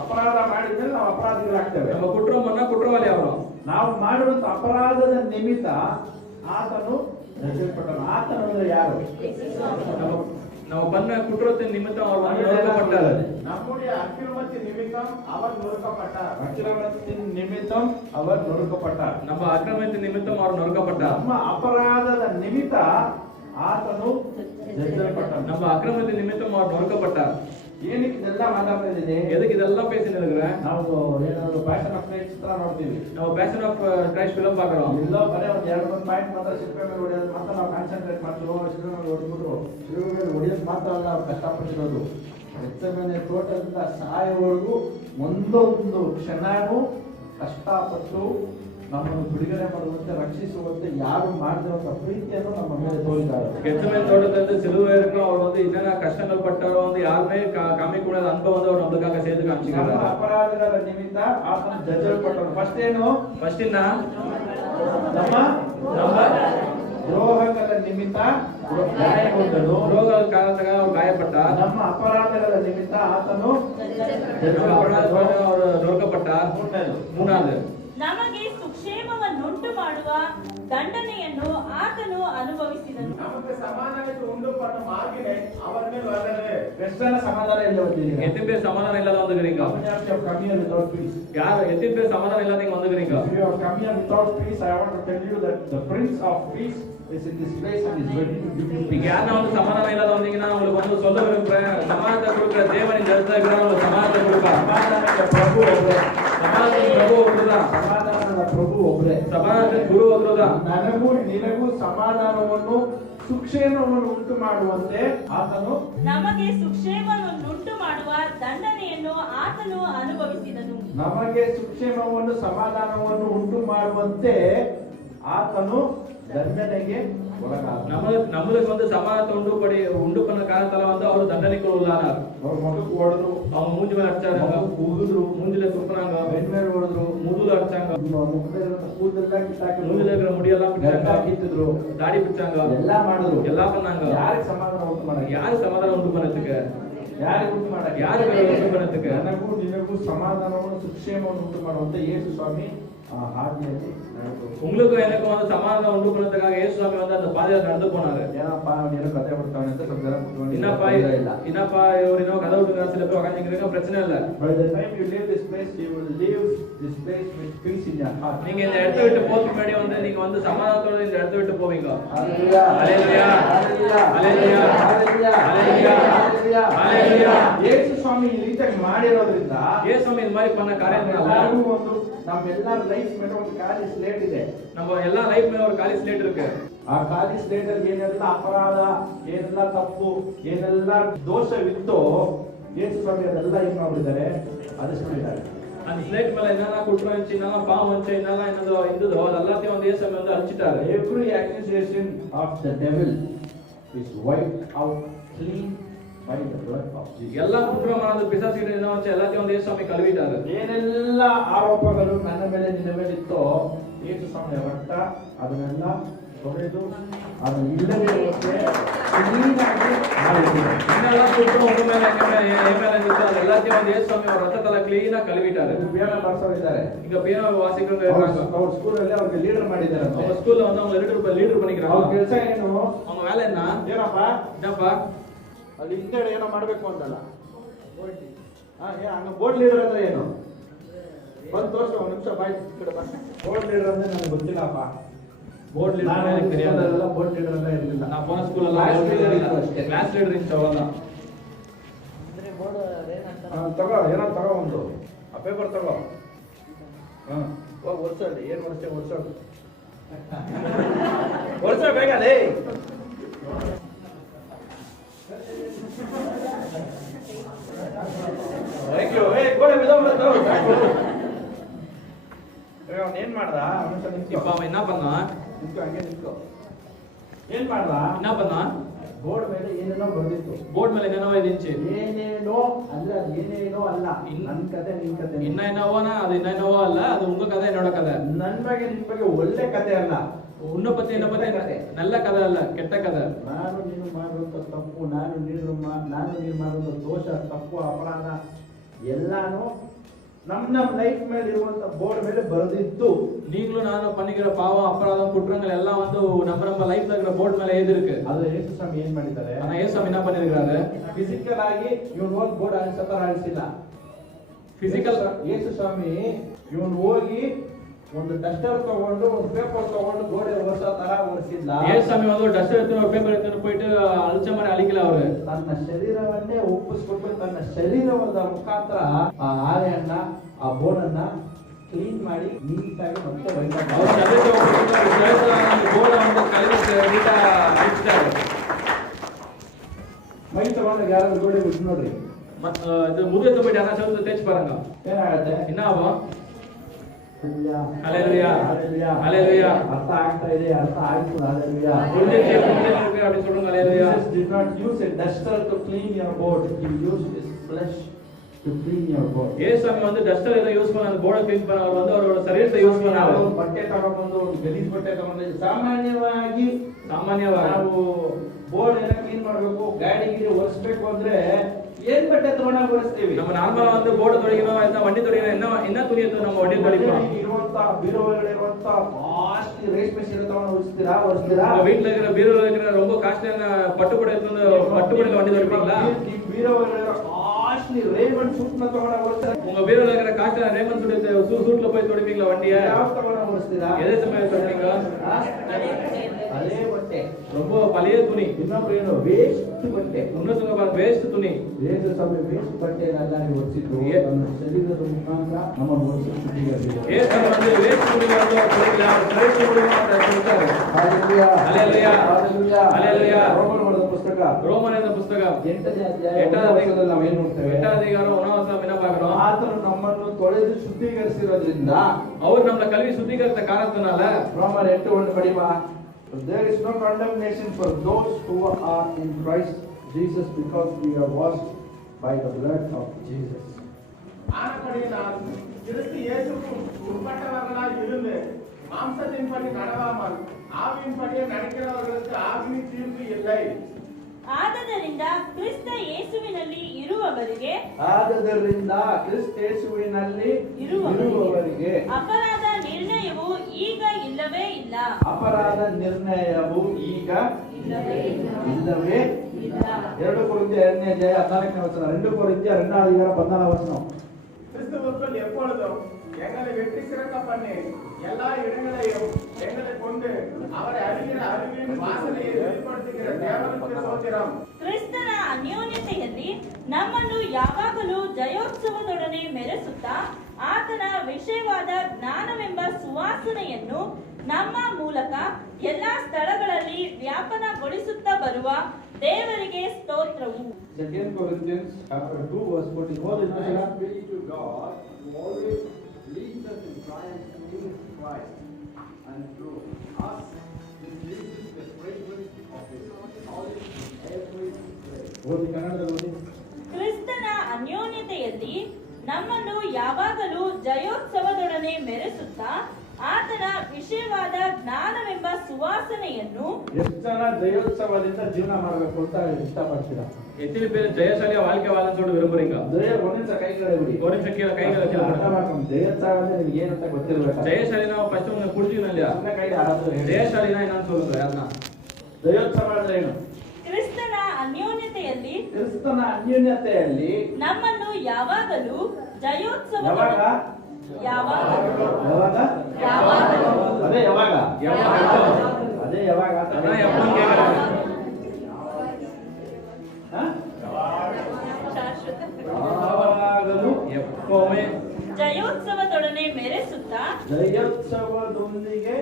ಅಪರಾಧ ಮಾಡಿದ್ರೆ ನಾವು ಅಪರಾಧಿಗಳಾಗ್ತೇವೆ. நம்ம குற்றம் பண்ணா குற்றவாளி ஆகிறோம். ನಾವು ಮಾಡುವಂತ ಅಪರಾಧದ ನಿಮಿತ್ತ ಆತನು ಜಜ್ಜಲ್ಪಟ್ಟನು. ಆತನು ಅಂದ್ರೆ ಯಾರು? நம்ம பண்ண குற்றத்தின் நிமித்தம் அவர் வந்து நொறுக்கப்பட்டார். நம்முடைய அக்கிரமத்தின் நிமித்தம் அவர் நொறுக்கப்பட்டார். ಅಕ್ರಮத்திನ ನಿಮಿತ್ತಂ அவர் ನೊರಕಪಟ್ಟಾர். நம்ம அக்கிரமத்தின் நிமித்தம் அவர் நொறுக்கப்பட்டார். ನಮ್ಮ ಅಪರಾಧದ ನಿಮಿತ್ತ ಆತನು ಜಜ್ಜಲ್ಪಟ್ಟನು. நம்ம அக்கிரமத்தின் நிமித்தம் அவர் நொறுக்கப்பட்டார். ಏನಕ್ಕೆ ಇದೆಲ್ಲ ಮಾತಾಡ್ತಾ ಇದ್ದೀನಿ? எதுக்கு இதெல்லாம் பேசிட்டு இருக்கிறேன்? ನಾವು ಏನಾದ್ರು ಪ್ಯಾಷನ್ ಆಫ್ ಕ್ರೈಸ್ಟ್ ಚಿತ್ರ ನೋಡ್ತೀವಿ, நம்ம பேஷன் ಆಫ್ ಕ್ರೈಸ್ಟ್ ಫಿಲಂ பார்க்கறோம். ಎಲ್ಲೋ ಬರೀ ಒಂದು ಎರಡು ಮೂರು ಪಾಯಿಂಟ್ ಮಾತ್ರ ಶಿಲ್ಪೆ ಮೇಲೆ ಹೊಡೆಯೋದು ಮಾತ್ರ ನಾವು ಕಾನ್ಸಂಟ್ರೇಟ್ ಮಾಡ್ತೀವಿ. ಶಿಲ್ಪೆ ಮೇಲೆ ಹೊಡೆದ್ಬಿಟ್ಟು ಶಿಲ್ಪೆ ಮೇಲೆ ಹೊಡೆಯೋದು ಮಾತ್ರ ಅಲ್ಲ ನಾವು ಕಷ್ಟಪಟ್ಟಿರೋದು. ಹೆಚ್ಚಮನೆ ತೋಟದಿಂದ ಸಾಯೋವರೆಗೂ ಒಂದೊಂದು ಕ್ಷಣನೂ ಕಷ್ಟಪಟ್ಟು ನಮ್ಮನ್ನು ಬಿಡುಗಡೆ ಮಾಡುವಂತೆ ರಕ್ಷಿಸುವಂತೆ ಯಾರು ಮಾಡಿರುವಂತ ಪ್ರೀತಿಯನ್ನು ನಮ್ಮ ಮೇಲೆ ತೋರಿದ್ದಾರೆ. கெத்செமனே தோட்டத்திலிருந்து சிலுவை வரைக்கும் அவர் வந்து என்னென்ன கஷ்டங்கள் பட்டாரோ வந்து யாருமே காமிக்கூடாத அன்பை வந்து அவர் நமக்காக சேர்த்து ನಮ್ಮ காமிச்சிருக்காரு. ಅಪರಾಧಗಳ ನಿಮಿತ್ತ ಆತನ ಜಜ್ಜಲ್ಪಟ್ಟನು. ಫಸ್ಟ್ ಏನು? ಫಸ್ಟ್ ಇನ್ನ ನಮ್ಮ ನಮ್ಮ ದ್ರೋಹಗಳ ಗಾಯಗೊಂಡನು. ರೋಗದ ಕಾರಣದಾಗ ಅವ್ರು ಗಾಯಪಟ್ಟ. ನಮ್ಮ ಅಪರಾಧಗಳ ನಿಮಿತ್ತ ಆತನು ನಮ್ಮ ಅಪರಾಧಗಳ ಅವರು ನೊರಕಪಟ್ಟ. ಮೂರನೇದು ನಮಗೆ ಸುಕ್ಷೇಮವನ್ನುಂಟು ಮಾಡುವ ದಂಡನೆಯನ್ನು ಆತನು ಅನುಭವಿಸಿದನು. நமக்கு சமாதானத்தை உண்டு பண்ணும் ஆகினை அவர் மேல் வந்தது. ಎಷ್ಟೆಲ್ಲ ಸಮಾಧಾನ ಇಲ್ಲ ಗೊತ್ತಿಲ್ಲ. எத்தனை பேர் சமாதானம் இல்லாத வந்துக்கிறீங்க? யார் எத்தனை பேர் சமாதானம் இல்லாத நீங்க வந்துக்கிறீங்க? If you have come here without peace, I want to tell you that the Prince of Peace is in this place and is ready to give you peace. நீங்க யாரா வந்து சமாதானம் இல்லாத வந்தீங்கன்னா உங்களுக்கு வந்து சொல்ல விரும்புறேன், சமாதானத்தை கொடுக்கிற தேவன் இந்த இடத்துல இருக்கிறவங்க சமாதானத்தை கொடுப்பார். ಸಮಾಧಾನದ ಪ್ರಭು ಒಬ್ಬರೇ. சமாதானத்தின் பிரபு ஒருதான். ಸಮಾಧಾನದ ಪ್ರಭು ಒಬ್ಬರೇ. சமாதானத்தின் குரு ஒருதான். ನನಗೂ ನಿನಗೂ ಸಮಾಧಾನವನ್ನು ಸುಕ್ಷೇಮವನ್ನು ಉಂಟು ಮಾಡುವಂತೆ ಆತನು ನಮಗೆ ಸುಕ್ಷೇಮವನ್ನುಂಟು ಮಾಡುವ ದಂಡನೆಯನ್ನು ಆತನು ಅನುಭವಿಸಿದನು. ನಮಗೆ ಸುಕ್ಷೇಮವನ್ನು ಸಮಾಧಾನವನ್ನು ಉಂಟು ಮಾಡುವಂತೆ ಆತನು ದಂಡನೆಗೆ ಒಳಗಾದ. நம்மளுக்கு வந்து சமாதானத்தை உண்டு பண்ண காரணத்தால வந்து அவர் தண்டனைக்கு உள்ளானார். ಅವ್ರ ಮಗಕ್ಕೆ ಹೊಡೆದ್ರು, அவங்க மூஞ்சி மேல அடிச்சாங்க, ಕೂಗಿದ್ರು, மூஞ்சில துப்புனாங்க, ಬೆನ್ನ ಮೇಲೆ ಹೊಡೆದ್ರು, முதுகுல அடிச்சாங்க, ಮುಖದಲ್ಲಿರೋ ಕೂದಲೆಲ್ಲ ಕಿತ್ತಾಕಿ, மூஞ்சில இருக்கிற முடியெல்லாம் பிடிச்சாங்க, ಕಿತ್ತಿದ್ರು, தாடி பிடிச்சாங்க, ಎಲ್ಲ ಮಾಡಿದ್ರು. எல்லாம் பண்ணாங்க. ಯಾರಿಗೆ ಸಮಾಧಾನ ಉಂಟು ಮಾಡಕ್ಕೆ? யாரு சமாதானம் உண்டு பண்ணதுக்கு? ಯಾರಿಗೆ ಉಂಟು ಮಾಡಕ್ಕೆ? யாருக்கு உண்டு பண்ணதுக்கு? ನನಗೂ ನಿನಗೂ ಸಮಾಧಾನವನ್ನು ಸುಕ್ಷೇಮವನ್ನು ಉಂಟು ಮಾಡುವಂತೆ ಯೇಸು ಸ್ವಾಮಿ ಆ ಹಾದಿಯಲ್ಲಿ ನಡೆದು. உங்களுக்கும் எனக்கும் வந்து சமாதானம் உண்டு பண்ணதுக்காக இயேசு சுவாமி வந்து அந்த பாதையில நடந்து போனாரு. ಏನಪ್ಪ ನೀನು ಕಥೆ ಬಿಡ್ತಾವೆ ಅಂತ ಸ್ವಲ್ಪ ಜನ ಕುತ್ಕೊಂಡು என்னப்பா இவர் இன்னும் கதை விட்டு சில பேர் உட்காந்துக்கிறீங்க, பிரச்சனை இல்ல. By the time you leave this place, you will leave this place with peace in your heart. நீங்க இந்த இடத்தை விட்டு போறதுக்கு முன்னாடி வந்து நீங்க வந்து சமாதானத்தோட இந்த இடத்தை விட்டு போவீங்க. Hallelujah. Hallelujah. Hallelujah. Hallelujah. Hallelujah. Hallelujah. Hallelujah. Hallelujah. ಯೇಸು ಸ್ವಾಮಿ ಈ ರೀತಿಯಾಗಿ ಮಾಡಿರೋದ್ರಿಂದ இயேசு சுவாமி இந்த மாதிரி பண்ண காரியத்தினால ಎಲ್ಲರಿಗೂ ಒಂದು ನಮ್ಮೆಲ್ಲರ ಲೈಫ್ ಮೇಲೆ ಒಂದು ಖಾಲಿ ಸ್ಲೇಟ್ ಇದೆ. நம்ம எல்லா லைஃப் மேல ஒரு காலி ஸ்லேட் இருக்கு. ಆ ಖಾಲಿ ಸ್ಲೇಟ್ ಅಲ್ಲಿ ಏನೆಲ್ಲ ಅಪರಾಧ, ಏನೆಲ್ಲ ತಪ್ಪು, ಏನೆಲ್ಲ ದೋಷವಿತ್ತೋ ಯೇಸು ಸ್ವಾಮಿ ಅದೆಲ್ಲ ಏನ್ ಮಾಡಿದ್ದಾರೆ, ಅಳಿಸ್ಬಿಟ್ಟಿದ್ದಾರೆ. அந்த ஸ்லேட் மேல என்னென்ன குற்றம் இருந்துச்சு, என்னென்ன பாவம் இருந்துச்சு, என்னெல்லாம் இருந்ததோ அது எல்லாத்தையும் வந்து இயேசு சாமி வந்து அழிச்சிட்டாரு. Every accusation of the devil is wiped out clean by the blood of Jesus. எல்லா குற்றமான பிசாசுகிட்ட என்ன வந்து எல்லாத்தையும் வந்து இயேசு சாமி கழுவிட்டாரு. ಏನೆಲ್ಲ ಆರೋಪಗಳು ನನ್ನ ಮೇಲೆ ನಿನ್ನ ಮೇಲೆ ಇತ್ತೋ ಯೇಸು ಸ್ವಾಮಿ ರಕ್ತ ಅದನ್ನೆಲ್ಲ ತೊಳೆದು ಅದನ್ನು ಇಲ್ಲದೆ ಕ್ಲೀನ್ ಆಗಿ ಮಾಡಿದ್ದಾರೆ. என்னெல்லாம் குற்றம் உங்க மேல என் மேல இருந்துச்சோ அது எல்லாத்தையும் வந்து இயேசு சாமி அவர் ரத்தத்தால ಕ್ಲೀನಾ ಕழுவிட்டாரு. ಬೇರೆ ಬರ್ಸೋರಿದ್ದಾರೆ, இங்க பேர வாசிக்கிறவங்க இருக்காங்க. ಅವ್ರ ಸ್ಕೂಲಲ್ಲಿ ಅವ್ರಿಗೆ ಲೀಡರ್ ಮಾಡಿದ್ದಾರೆ. அவங்க ஸ்கூல்ல வந்து அவங்க லீடர் பண்ணிக்கிறாங்க. ಅವ್ರ ಕೆಲಸ ಏನು? அவங்க வேலை என்ன? ಏನಪ್ಪ என்னப்பா ಅಲ್ಲಿ ಹಿಂದೆಡೆ ಏನೋ ಮಾಡ್ಬೇಕು ಅಂತಲ್ಲ, ಹಂಗ ಬೋರ್ಡ್ ಲೀಡರ್ ಅಂದ್ರೆ ಏನು? ಬಂದು ತೋರ್ಸ, ಒಂದ್ ನಿಮಿಷ ಬಾಯ್ ಕಡೆ ಬಾ. ಬೋರ್ಡ್ ಲೀಡರ್ ಅಂದ್ರೆ ನನಗೆ ಗೊತ್ತಿಲ್ಲಪ್ಪ. போர்ட் லீடர் எனக்கு தெரியாது. ಬೋರ್ಡ್ ಲೀಡರ್ ಎಲ್ಲ ಇರಲಿಲ್ಲ. நான் போன ஸ்கூல்ல எல்லாம் கிளாஸ் லீடர் இருந்துச்சு அவ்வளவுதான். ತಗೋ, ಏನೋ ತಗೋ, ಒಂದು ಆ ಪೇಪರ್ ತಗೋ. ವರ್ಷ ಏನ್ ವರ್ಷ ಬೇಗ ಲೇ. ಏನ್ ಮಾಡ್ದ இப்ப அவன் என்ன பண்ணான்? ನಿಂತ್ಕೊ, ಹಂಗೆ ನಿಂತ್ಕೊ. ಏನ್ ಮಾಡ್ದ? என்ன பண்ணான்? ಬೋರ್ಡ್ ಮೇಲೆ ಏನೇನೋ ಬರ್ದಿತ್ತು. போர்ட் மேல என்னென்னவோ இருந்துச்சு. ಏನೇನೋ ಅಂದ್ರೆ ಅದು ಏನೇನೋ ಅಲ್ಲ. ನನ್ ಕತೆ ನಿನ್ ಕತೆ. என்னென்னவோனா அது என்னென்னவோ அல்ல, அது உங்க கதை என்னோட கதை. ನನ್ ಬಗ್ಗೆ ನಿನ್ ಬಗ್ಗೆ ಒಳ್ಳೆ ಕತೆ ಅಲ್ಲ. உன்னை பத்தி என்ன பத்தி நல்ல கதை அல்ல, ಕೆಟ್ಟ ಕಥೆ. ನಾನು ನೀನು ಮಾಡುವಂತ ತಪ್ಪು, ನಾನು ನೀನು ಮಾಡುವಂತ ದೋಷ, ತಪ್ಪು, ಅಪರಾಧ ಎಲ್ಲಾನು ನಮ್ಮ ಲೈಫ್ ಮೇಲೆ ಇರುವಂತ ಬೋರ್ಡ್ ಮೇಲೆ ಬರೆದಿತ್ತು. நீங்களும் நானும் பண்ணிக்கிற பாவம், அபராதம், குற்றங்கள் எல்லாம் வந்து நம்ம லைஃப்ல இருக்கிற போர்ட் மேல எழுதி இருக்கு. ಆದ್ರೆ ಯೇಸು ಸ್ವಾಮಿ ಏನ್ ಮಾಡಿದ್ದಾರೆ? ஆனா இயேசு சாமி என்ன பண்ணிருக்காரு? ಫಿಸಿಕಲ್ ಆಗಿ ಇವನು ಹೋಗಿ ಬೋರ್ಡ್ ಅಳಿಸಿಲ್ಲ. ಫಿಸಿಕಲ್ ಯೇಸು ಸ್ವಾಮಿ ಇವನು ಹೋಗಿ ಒಂದು ಡಸ್ಟರ್ ತಗೊಂಡು ಒಂದು ಪೇಪರ್ ತಗೊಂಡು ಗೋಡೆ ಒರೆಸೋ ತರ ಒರೆಸಿಲ್ಲ. இயேசு சாமி வந்து ஒரு டஸ்டர் எடுத்து ஒரு பேப்பர் எடுத்து போயிட்டு அழிச்ச மாதிரி அழிக்கல அவரு. ತನ್ನ ಶರೀರವನ್ನೇ ಒಪ್ಪಿಸ್ಕೊಟ್ಟು ತನ್ನ ಶರೀರದ ಮುಖಾಂತರ ಆ ಆಲೆಯನ್ನ, ಆ ಬೋರ್ಡ್ ಅನ್ನ ಕ್ಲೀನ್ ಮಾಡಿ ನೀಟಾಗಿ ಮತ್ತೆ அவர் சரீரத்தை போர்டை வந்து கழுவி நீட்டா அழிச்சிட்டாரு. ಮೈ ತಗೊಂಡಾಗ ಯಾರಾದ್ರೂ ಗೋಡೆ ಬಿಟ್ಟು ನೋಡ್ರಿ, இது முதுகத்தை போயிட்டு யாரா சேர்த்து தேய்ச்சி பாருங்க, ಏನಾಗತ್ತೆ? என்ன ஆகும்? Hallelujah. Hallelujah. Hallelujah. ಅರ್ಥ ಆಗ್ತಾ ಇದೆ, ಅರ್ಥ ಆಯ್ತು. Hallelujah. அப்படி சொல்லுங்க. Hallelujah. Jesus did not use a duster to clean your board. He used his flesh to clean your board. இயேசு சாமி வந்து டஸ்டர் ஏதோ யூஸ் பண்ண, அந்த போர்டை க்ளீன் பண்ண, அவர் வந்து அவரோட சரீரத்தை ಯೂಸ್ பண்ணாரு. ಬಟ್ಟೆ ತಗೊಂಡು, ಗಲೀಜ್ ಬಟ್ಟೆ ತಗೊಂಡು ಸಾಮಾನ್ಯವಾಗಿ ಸಾಮಾನ್ಯವಾಗಿ ನಾವು ಬೋರ್ಡ್ ಎಲ್ಲ ಕ್ಲೀನ್ ಮಾಡ್ಬೇಕು, ಗಾಡಿ ಗಿಡಿ ಒರೆಸ್ಬೇಕು ಅಂದ್ರೆ ಏನ್ ಬಟ್ಟೆ ತಗೊಂಡಾಗ ಒರೆಸ್ತೀವಿ? நம்ம நார்மலா வந்து போர்டு துடைக்கணும், என்ன வண்டி துடைக்கணும், என்ன துணி எடுத்து நம்ம வண்டி துடைக்கணும். ಇರುವಂತ ಬೀರೋ ಒಳಗಡೆ ಇರುವಂತ ಕಾಸ್ಟ್ಲಿ ರೇಷ್ಮೆ ಸೀರೆ ತಗೊಂಡು ಒರೆಸ್ತೀರಾ? உங்க வீட்ல இருக்கிற பீரோல இருக்கிற ரொம்ப காஸ்ட்லியான பட்டுப்புடவை எடுத்து வந்து பட்டுப்புடவைல வண்டி துடைப்பீங்களா? ಬೀರೋ ಒಳಗಡೆ ಕಾಸ್ಟ್ಲಿ ರೇಮಂಡ್ ಸೂಟ್ ನ ತಗೊಂಡಾಗ ಒರೆಸ್ತೀರಾ? உங்க பீரோல இருக்கிற காஸ்ட்லியான ரேமன் சூட்ல போய் துடைப்பீங்களா வண்டிய? ಯಾವ ತಗೊಂಡಾಗ ಒರೆಸ್ತೀರಾ? எதை சமயம் துடைப்பீங்க? ಅದೇ ಬಟ್ಟೆ. ரொம்ப பழைய துணி. ಇನ್ನೊಬ್ರು ಏನು ವೇಸ್ಟ್ ಬಟ್ಟೆ. இன்னொருத்தவங்க பாருங்க வேஸ்ட் துணி. ಬೇರೆ ಸಮಯ ವೇಸ್ಟ್ ಬಟ್ಟೆನೆಲ್ಲ ನೀವು ಒರೆಸಿದ್ರು ತನ್ನ ಶರೀರದ ಮುಖಾಂತರ ನಮ್ಮ ಒರೆಸಿದ್ದೀರಿ. ஏசு வந்து வேஸ்ட் துணி வந்து துடைக்கல, ಫ್ರೆಶ್ துணಿ ಮಾತ್ರ துடைச்சாரு. Hallelujah hallelujah hallelujah hallelujah. Roman ಬರೆದ ಪುಸ್ತಕ ರೋಮನರ ಪುಸ್ತಕ 8ನೇ ಅಧ್ಯಾಯ 8ನೇ ನಾವು ಏನು ನೋಡ್ತೇವೆ? 8ನೇ ಅಧಿಕಾರ 1ನೇ ವಚನ என்ன பார்க்கறோம்? ಆತನು ನಮ್ಮನ್ನು ತೊಳೆದು ಶುದ್ಧೀಕರಿಸಿರೋದ್ರಿಂದ அவர் நம்மள கழுவி சுத்திகரித்த காரணத்தினால ರೋಮನ್ 8:1 படிವಾ. There is no condemnation for those who are in Christ Jesus because we are washed by the blood of Jesus. ஆனபடியினால் கிறிஸ்து இயேசுவுக்கு உட்பட்டவர்களாய் இருந்து மாம்சத்தின்படி நடவாமல் ஆவியின்படியே நடக்கிறவர்களுக்கு ஆவியின் தீர்ப்பு இல்லை. ಆದದರಿಂದ ಕ್ರಿಸ್ತ ಯೇಸುವಿನಲ್ಲಿ ಇರುವವರಿಗೆ ಇರುವವರಿಗೆ ಅಪರಾಧ ನಿರ್ಣಯವು ಈಗ ಇಲ್ಲವೇ ಇಲ್ಲ. ಅಪರಾಧ ನಿರ್ಣಯವು ಈಗ ಇಲ್ಲವೇ ಇಲ್ಲ. 2 ಕೊರಿಂಥಿಯರ್ 2ನೇ ಅಧ್ಯಾಯ 14ನೇ ವಚನ. 2 ಕೊರಿಂಥಿಯರ್ 2ನೇ ಅಧ್ಯಾಯ 14ನೇ ವಚನ. கிறிஸ்துவுக்குள் எப்பொழுதும் எங்களை வெற்றி சிறக்க பண்ணி எல்லா இடங்களையும் எங்களை கொண்டு அவரை அறிகிற அறிவின் வாசனையை வெளிப்படுத்துகிற தேவனுக்கு ಸ್ತೋತ್ರಂ. ಕ್ರಿಸ್ತನ ಅನ್ಯೋನ್ಯತೆಯಲ್ಲಿ ನಮ್ಮನ್ನು ಯಾವಾಗಲೂ ಜಯೋತ್ಸವದೊಡನೆ ಮೆರೆಸುತ್ತಾ ಆತನ ವಿಷಯವಾದ ಜ್ಞಾನವೆಂಬ ಸುವಾಸನೆಯನ್ನು ನಮ್ಮ ಮೂಲಕ ಎಲ್ಲಾ ಸ್ಥಳಗಳಲ್ಲಿ ವ್ಯಾಪನಗೊಳಿಸುತ್ತಾ ಬರುವ ದೇವರಿಗೆ ಸ್ತೋತ್ರವು. 2 Corinthians chapter 2 verse 14. Thanks be to God who always leads us in triumph in Christ, and through us increases the fragrance of His knowledge in every place. ಓದಿ ಕನ್ನಡದಲ್ಲಿ ಓದಿ. ಕ್ರಿಸ್ತನ ಅನ್ಯೋನ್ಯತೆಯಲ್ಲಿ ನಮ್ಮನ್ನು ಯಾವಾಗಲೂ ಜಯೋತ್ಸವದೊಡನೆ ಮೆರೆಸುತ್ತಾ ಆತನ ವಿಷಯವಾದ ಜ್ಞಾನವೆಂಬ ಸುವಾಸನೆಯನ್ನು. ಎಷ್ಟು ಜನ ಜಯೋತ್ಸವದಿಂದ ಜೀವನ ಮಾಡಬೇಕು ಅಂತ ಇಷ್ಟಪಡ್ತೀರಾ? எத்தனை பேர் ஜெயசாலியா வாழ்க்கை வாழணும்னு சொல்லிட்டு விரும்புறீங்க? ಒಂದು ನಿಮಿಷ ಕೈகளை ಬಿಡಿ. ஒரு நிமிஷம் கீழே கைகளை வச்சு ಅರ್ಥ ಮಾಡ್ಕೊಂಡು ಜಯೋತ್ಸವ ಅಂದ್ರೆ ನಿಮ್ಗೆ ಏನಂತ ಗೊತ್ತಿರ್ಬೇಕು. ஜெயசாலினா ஃபர்ஸ்ட் உங்களுக்கு புரிஞ்சுக்கணும் இல்லையா? ಸುಮ್ಮನೆ ಕೈ ಯಾರಾದ್ರೂ ಹೇಳಿ. ஜெயசாலினா என்னன்னு சொல்லுங்க யாருன்னா? ಜಯೋತ್ಸವ ಅಂದ್ರೆ ಏನು? ಕ್ರಿಸ್ತನ ಅನ್ಯೋನ್ಯತೆಯಲ್ಲಿ ಕ್ರಿಸ್ತನ ಅನ್ಯೋನ್ಯತೆಯಲ್ಲಿ ನಮ್ಮನ್ನು ಯಾವಾಗಲೂ ಜಯೋತ್ಸವ ಯಾವಾಗ ಯಾವಾಗ ಯಾವಾಗ ಯಾವಾಗಲೂ ಅದೇ ಯಾವಾಗ ಅದೇ ಯಾವಾಗ அதான் எப்பவும் கேக்குறாங்க. ಯಾವಾಗಲೂ எப்பவுமே ಜಯೋತ್ಸವದೊಡನೆ ಮೆರೆಸುತ್ತಾ ಜಯೋತ್ಸವದೊಂದಿಗೆ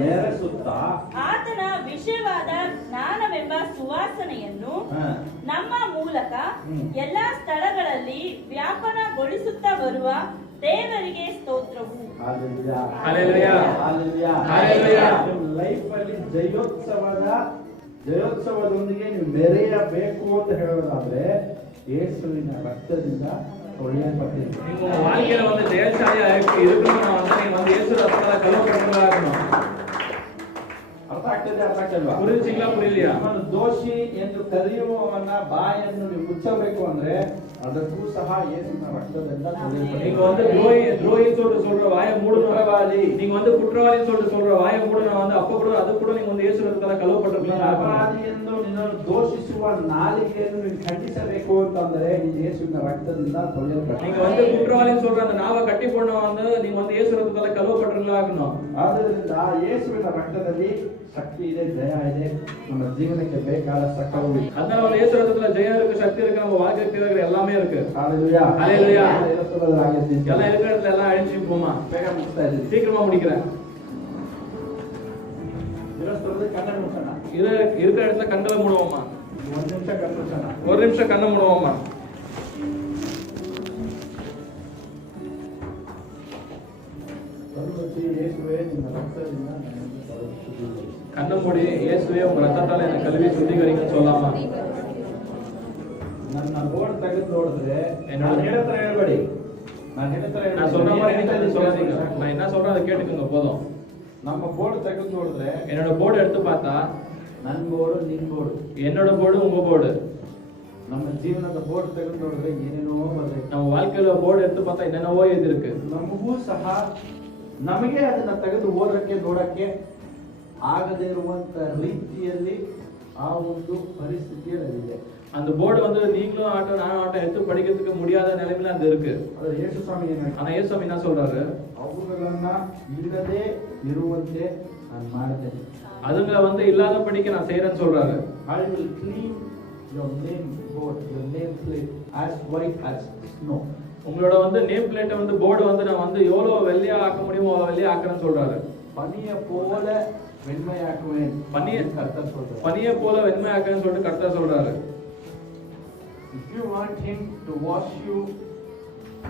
ಮೆರೆಸುತ್ತಾ ಆತನ ವಿಷಯವಾದ ಜ್ಞಾನವೆಂಬ ಸುವಾಸನೆಯನ್ನು ನಮ್ಮ ಮೂಲಕ ಎಲ್ಲಾ ಸ್ಥಳಗಳಲ್ಲಿ ವ್ಯಾಪನಗೊಳಿಸುತ್ತಾ ಬರುವ ದೇವರಿಗೆ ಸ್ತೋತ್ರವು. Hallelujah hallelujah hallelujah hallelujah. ನಿಮ್ಮ ಲೈಫ್ ಅಲ್ಲಿ ಜಯೋತ್ಸವದೊಂದಿಗೆ ನೀವು ಮೆರೆಯಬೇಕು ಅಂತ ಹೇಳೋದಾದ್ರೆ ಯೇಸುವಿನ ರಕ್ತದಿಂದ ತೊಳೆಯಲ್ಪಟ್ಟಿದೆ. நீங்க உங்க வாழ்க்கையில வந்து ஜெயசாலியா இருக்கணும்னா வந்து நீங்க வந்து இயேசு ரத்தத்தால கழுவப்பட்டவங்களா இருக்கணும். ಅರ್ಥ ಆಗ್ತದೆ ಅರ್ಥ ಆಗ್ತಲ್ವಾ? புரிஞ்சுங்களா புரியலையா? ನಿಮ್ಮನ್ನು ದೋಷಿ ಎಂದು ಕರೆಯುವವನ ಬಾಯನ್ನು ನೀವು ಮುಚ್ಚಬೇಕು ಅಂದ್ರೆ ಅದಕ್ಕೂ ಸಹ ಯೇಸುವಿನ ರಕ್ತದಿಂದ ತೊಳೆಯಲ್ಪಟ್ಟಿದೆ. நீங்க வந்து துரோகின்னு சொல்லிட்டு சொல்ற வாயை மூடணும். நீங்க வந்து குற்றவாளின்னு சொல்லிட்டு சொல்ற வாயை மூடணும் வந்து அப்ப கூட ಅದು ಕೂಡ நீங்க வந்து இயேசு ரத்தத்தால கழுவப்பட்டிருக்கீங்க. ಅಪರಾಧಿ ಎಂದು ನಿನ್ನನ್ನು ದೋಷಿಸುವ ನಾಲಿಗೆಯನ್ನು ನೀವು ಖಂಡಿಸಬೇಕು ಅಂತಂದ್ರೆ ನೀನು ಯೇಸುವಿನ ರಕ್ತದಿಂದ ತೊಳೆಯಲ್ಪಟ್ಟಿದೆ. நீங்க வந்து குற்றவாளின்னு சொல்ற அந்த நாவை கட்டி போடணும் வந்து நீங்க வந்து இயேசு ரத்தத்தால கழுவப்பட்டிருக்கீங்களா இருக்கணும். ಆದ್ದರಿಂದ ಯೇಸುವಿನ ರಕ್ತದಲ್ಲಿ ಶಕ್ತಿ ಇದೆ, ಜಯ ಇದೆ, ನಮ್ಮ ಜೀವನಕ್ಕೆ ಬೇಕಾದ ಸಕಲವೂ ಇದೆ. அதனால வந்து இயேசு ரத்தத்துல ஜெயம் இருக்கு, சக்தி இருக்கு, நம்ம வாழ்க்கைக்கு தேவையான எல்லாமே இருக்கு. Hallelujah hallelujah. ಎಲ್ಲ எல்லாம் இருக்கிற இடத்துல எல்லாம் அழிச்சு போமா. ಬೇಗ ಮುಗಿಸ್ತಾ ಇದ್ದೀನಿ. சீக்கிரமா முடிக்கிறேன். ಕನ್ನಡ ಮುಗಿಸೋಣ. இருக்கிற இடத்துல கண்களை மூடுவோமா? ಒಂದು ನಿಮಿಷ ಕಣ್ಣು ಮುಚ್ಚೋಣ. ஒரு நிமிஷம் கண்ணை மூடுவோமா? ಯೇಸುವೇ ನಿನ್ನ ರಕ್ತದಿಂದ ನನ್ನನ್ನು ಪರಿಶುದ್ಧೀಕರಿಸು. கண்ணை மூடி இயேசுவே உங்க ரத்தத்தால என்னை கழுவி சுத்திகரிங்கன்னு சொல்லாமா? ನನ್ನ ಬೋರ್ಡ್ ತೆಗೆದು ನೋಡಿದ್ರೆ என்னோட ನಾನು ಹೇಳ್ತಾ ಹೇಳ್ಬೇಡಿ. நான் சொல்ற மாதிரி நீங்க சொல்லாதீங்க. நான் என்ன சொல்றேன் அதை கேட்டுக்கோங்க போதும். ನಮ್ಮ ಬೋರ್ಡ್ ತೆಗೆದು ನೋಡಿದ್ರೆ என்னோட போர்டு எடுத்து பார்த்தா ನನ್ನ ಬೋರ್ಡು ನಿನ್ ಬೋರ್ಡು. என்னோட போர்டு உங்க போர்டு. ನಮ್ಮ ಜೀವನದ ಬೋರ್ಡ್ ತೆಗೆದು ನೋಡಿದ್ರೆ ಏನೇನೋ ಬರ್ತೈತೆ. நம்ம வாழ்க்கையில போர்டு எடுத்து பார்த்தா என்னென்னவோ இருக்கு. ನಮಗೂ ಸಹ ನಮಗೆ ಅದನ್ನ ತೆಗೆದು ಓದಕ್ಕೆ ನೋಡಕ್ಕೆ ಆಗದೇ ಇರುವಂತ ರೀತಿಯಲ್ಲಿ ಆ ಒಂದು ಪರಿಸ್ಥಿತಿಯಲ್ಲಿದೆ. அந்த போர்டு வந்து நீங்களும் ஆட்டம் நானும் ஆட்டம் எடுத்து படிக்கிறதுக்கு முடியாத நிலைமையில அது இருக்கு. ಅದು ಯೇಸು ಸ್ವಾಮಿ ஆனா இயேசு சாமி என்ன சொல்றாரு? ಅವುಗಳನ್ನ ಇಲ್ಲದೆ ಇರುವಂತೆ ನಾನು ಮಾಡ್ತೇನೆ. அதுங்களை வந்து இல்லாத படிக்க நான் செய்யறேன்னு சொல்றாரு. I will clean your name board, your name plate as white as snow. உங்களோட வந்து நேம் பிளேட்டை வந்து போர்டு வந்து நான் வந்து எவ்வளவு வெள்ளையா ஆக்க முடியுமோ அவ்வளவு வெள்ளையா ஆக்குறேன்னு சொல்றாரு. பனியை போல வெண்மையாக்குவேன். கர்த்தர் சொல்றாரு. பனியை போல வெண்மையாக்குவேன்னு சொல்லிட்டு கர்த்தர் சொல்றாரு. If you want him to wash you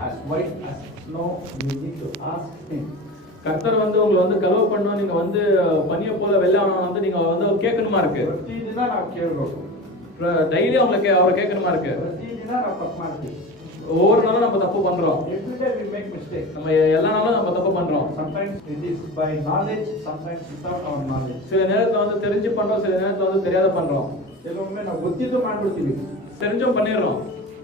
as white as snow, you need to ask him. கர்த்தர் வந்து உங்களை வந்து கலவு பண்ணணும், நீங்க வந்து பனியை போல வெள்ளை ஆனவங்க வந்து நீங்க வந்து கேட்கணுமா இருக்கு. ಪ್ರತಿದಿನ ನಾವು ಕೇಳಬೇಕು. டெய்லி அவரை கேட்கணுமா இருக்கு. ಪ್ರತಿದಿನ ನಾವು ತಪ್ಪು ಮಾಡ್ತೀವಿ. ஒவ்வொரு நாளும் நம்ம தப்பு பண்றோம். Every day we make mistakes. நம்ம எல்லா நாளும் நம்ம தப்பு பண்றோம். Sometimes it is by knowledge, sometimes without our knowledge. சில நேரத்துல வந்து தெரிஞ்சு பண்றோம், சில நேரத்துல வந்து தெரியாத பண்றோம். ಕೆಲವೊಮ್ಮೆ ನಾವು ಗೊತ್ತಿದ್ದು ಮಾಡ್ಬಿಡ್ತೀವಿ. தெரிஞ்சும் பண்ணிடுறோம்.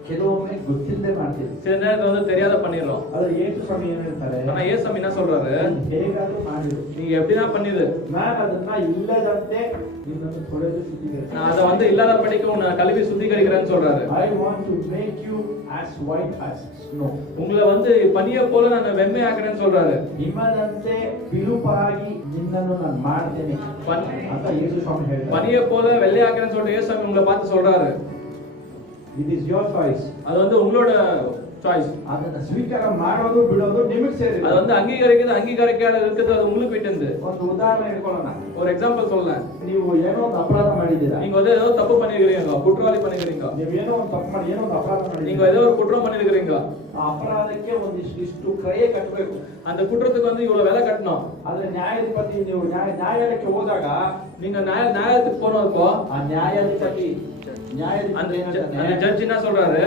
ಕೆಲವೊಮ್ಮೆ ಗೊತ್ತಿಲ್ಲದೆ ಮಾಡ್ತೀವಿ. சில நேரத்துல வந்து தெரியாத பண்ணிடுறோம். ಆದ್ರೆ ಯೇಸು ಸ್ವಾಮಿ ಏನ್ ಹೇಳ್ತಾರೆ? ஆனா இயேசு சாமி என்ன சொல்றாரு? ಹೇಗಾದ್ರೂ ಮಾಡಿರು. நீங்க எப்படிதான் பண்ணிது? ನಾನು ಅದನ್ನ ಇಲ್ಲದಂತೆ ನಿನ್ನನ್ನು ತೊಳೆದು ಶುದ್ಧೀಕರಿಸಿ. நான் அதை வந்து இல்லாத படிக்க உன்னை கழுவி சுத்திகரிக்கிறேன்னு சொல்றாரு. I want to make you as white as snow. உங்களை வந்து பனியை போல நான் வெண்மையாக்குறேன்னு சொல்றாரு. ಹಿಮದಂತೆ ಬಿಳುಪಾಗಿ ನಿನ್ನನ್ನು ನಾನು ಮಾಡ್ತೇನೆ ಅಂತ ಯೇಸು ಸ್ವಾಮಿ ಹೇಳ್ತಾರೆ. பனியை போல வெள்ளையாக்குறேன்னு சொல்லிட்டு இயேசு சாமி உங்களை பார்த்து சொல்றாரு. It is your choice. அது வந்து உங்களோட சாய்ஸ். ಅದನ್ನ ಸ್ವೀಕಾರ ಮಾಡೋದು ಬಿಡೋದು ನಿಮಗೆ ಸೇರಿದೆ. அது வந்து அங்கீகரிக்காத இருக்குது, அது உங்களுக்கு விட்டது. ಒಂದು ಉದಾಹರಣೆ ಹೇಳ್ಕೊಳ್ಳೋಣ. ஒரு எக்ஸாம்பிள் சொல்லலாம். ನೀವು ಏನೋ ಒಂದು ಅಪರಾಧ ಮಾಡಿದ್ದೀರಾ. நீங்க வந்து ஏதோ தப்பு பண்ணிருக்கீங்க, குற்றவாளி பண்ணிருக்கீங்க. ನೀವು ಏನೋ ಒಂದು ತಪ್ಪು ಮಾಡಿ ಏನೋ ಒಂದು ಅಪರಾಧ ಮಾಡಿದ್ದೀರಾ. நீங்க ஏதோ ஒரு குற்றம் பண்ணிருக்கீங்க. ಆ ಅಪರಾಧಕ್ಕೆ ಒಂದಿಷ್ಟು ಕ್ರಯ ಕಟ್ಟಬೇಕು. அந்த குற்றத்துக்கு வந்து இவ்வளவு விலை கட்டணும். ಆದ್ರೆ ನ್ಯಾಯಾಧಿಪತಿ ನೀವು ನ್ಯಾಯಾಲಯಕ್ಕೆ ಹೋದಾಗ நீங்க ನ್ಯಾಯಾಲಯத்துக்கு போனப்போ ಆ ನ್ಯಾಯಾಧಿಪತಿ அந்த ஜட்ஜ் என்ன சொல்றாரு?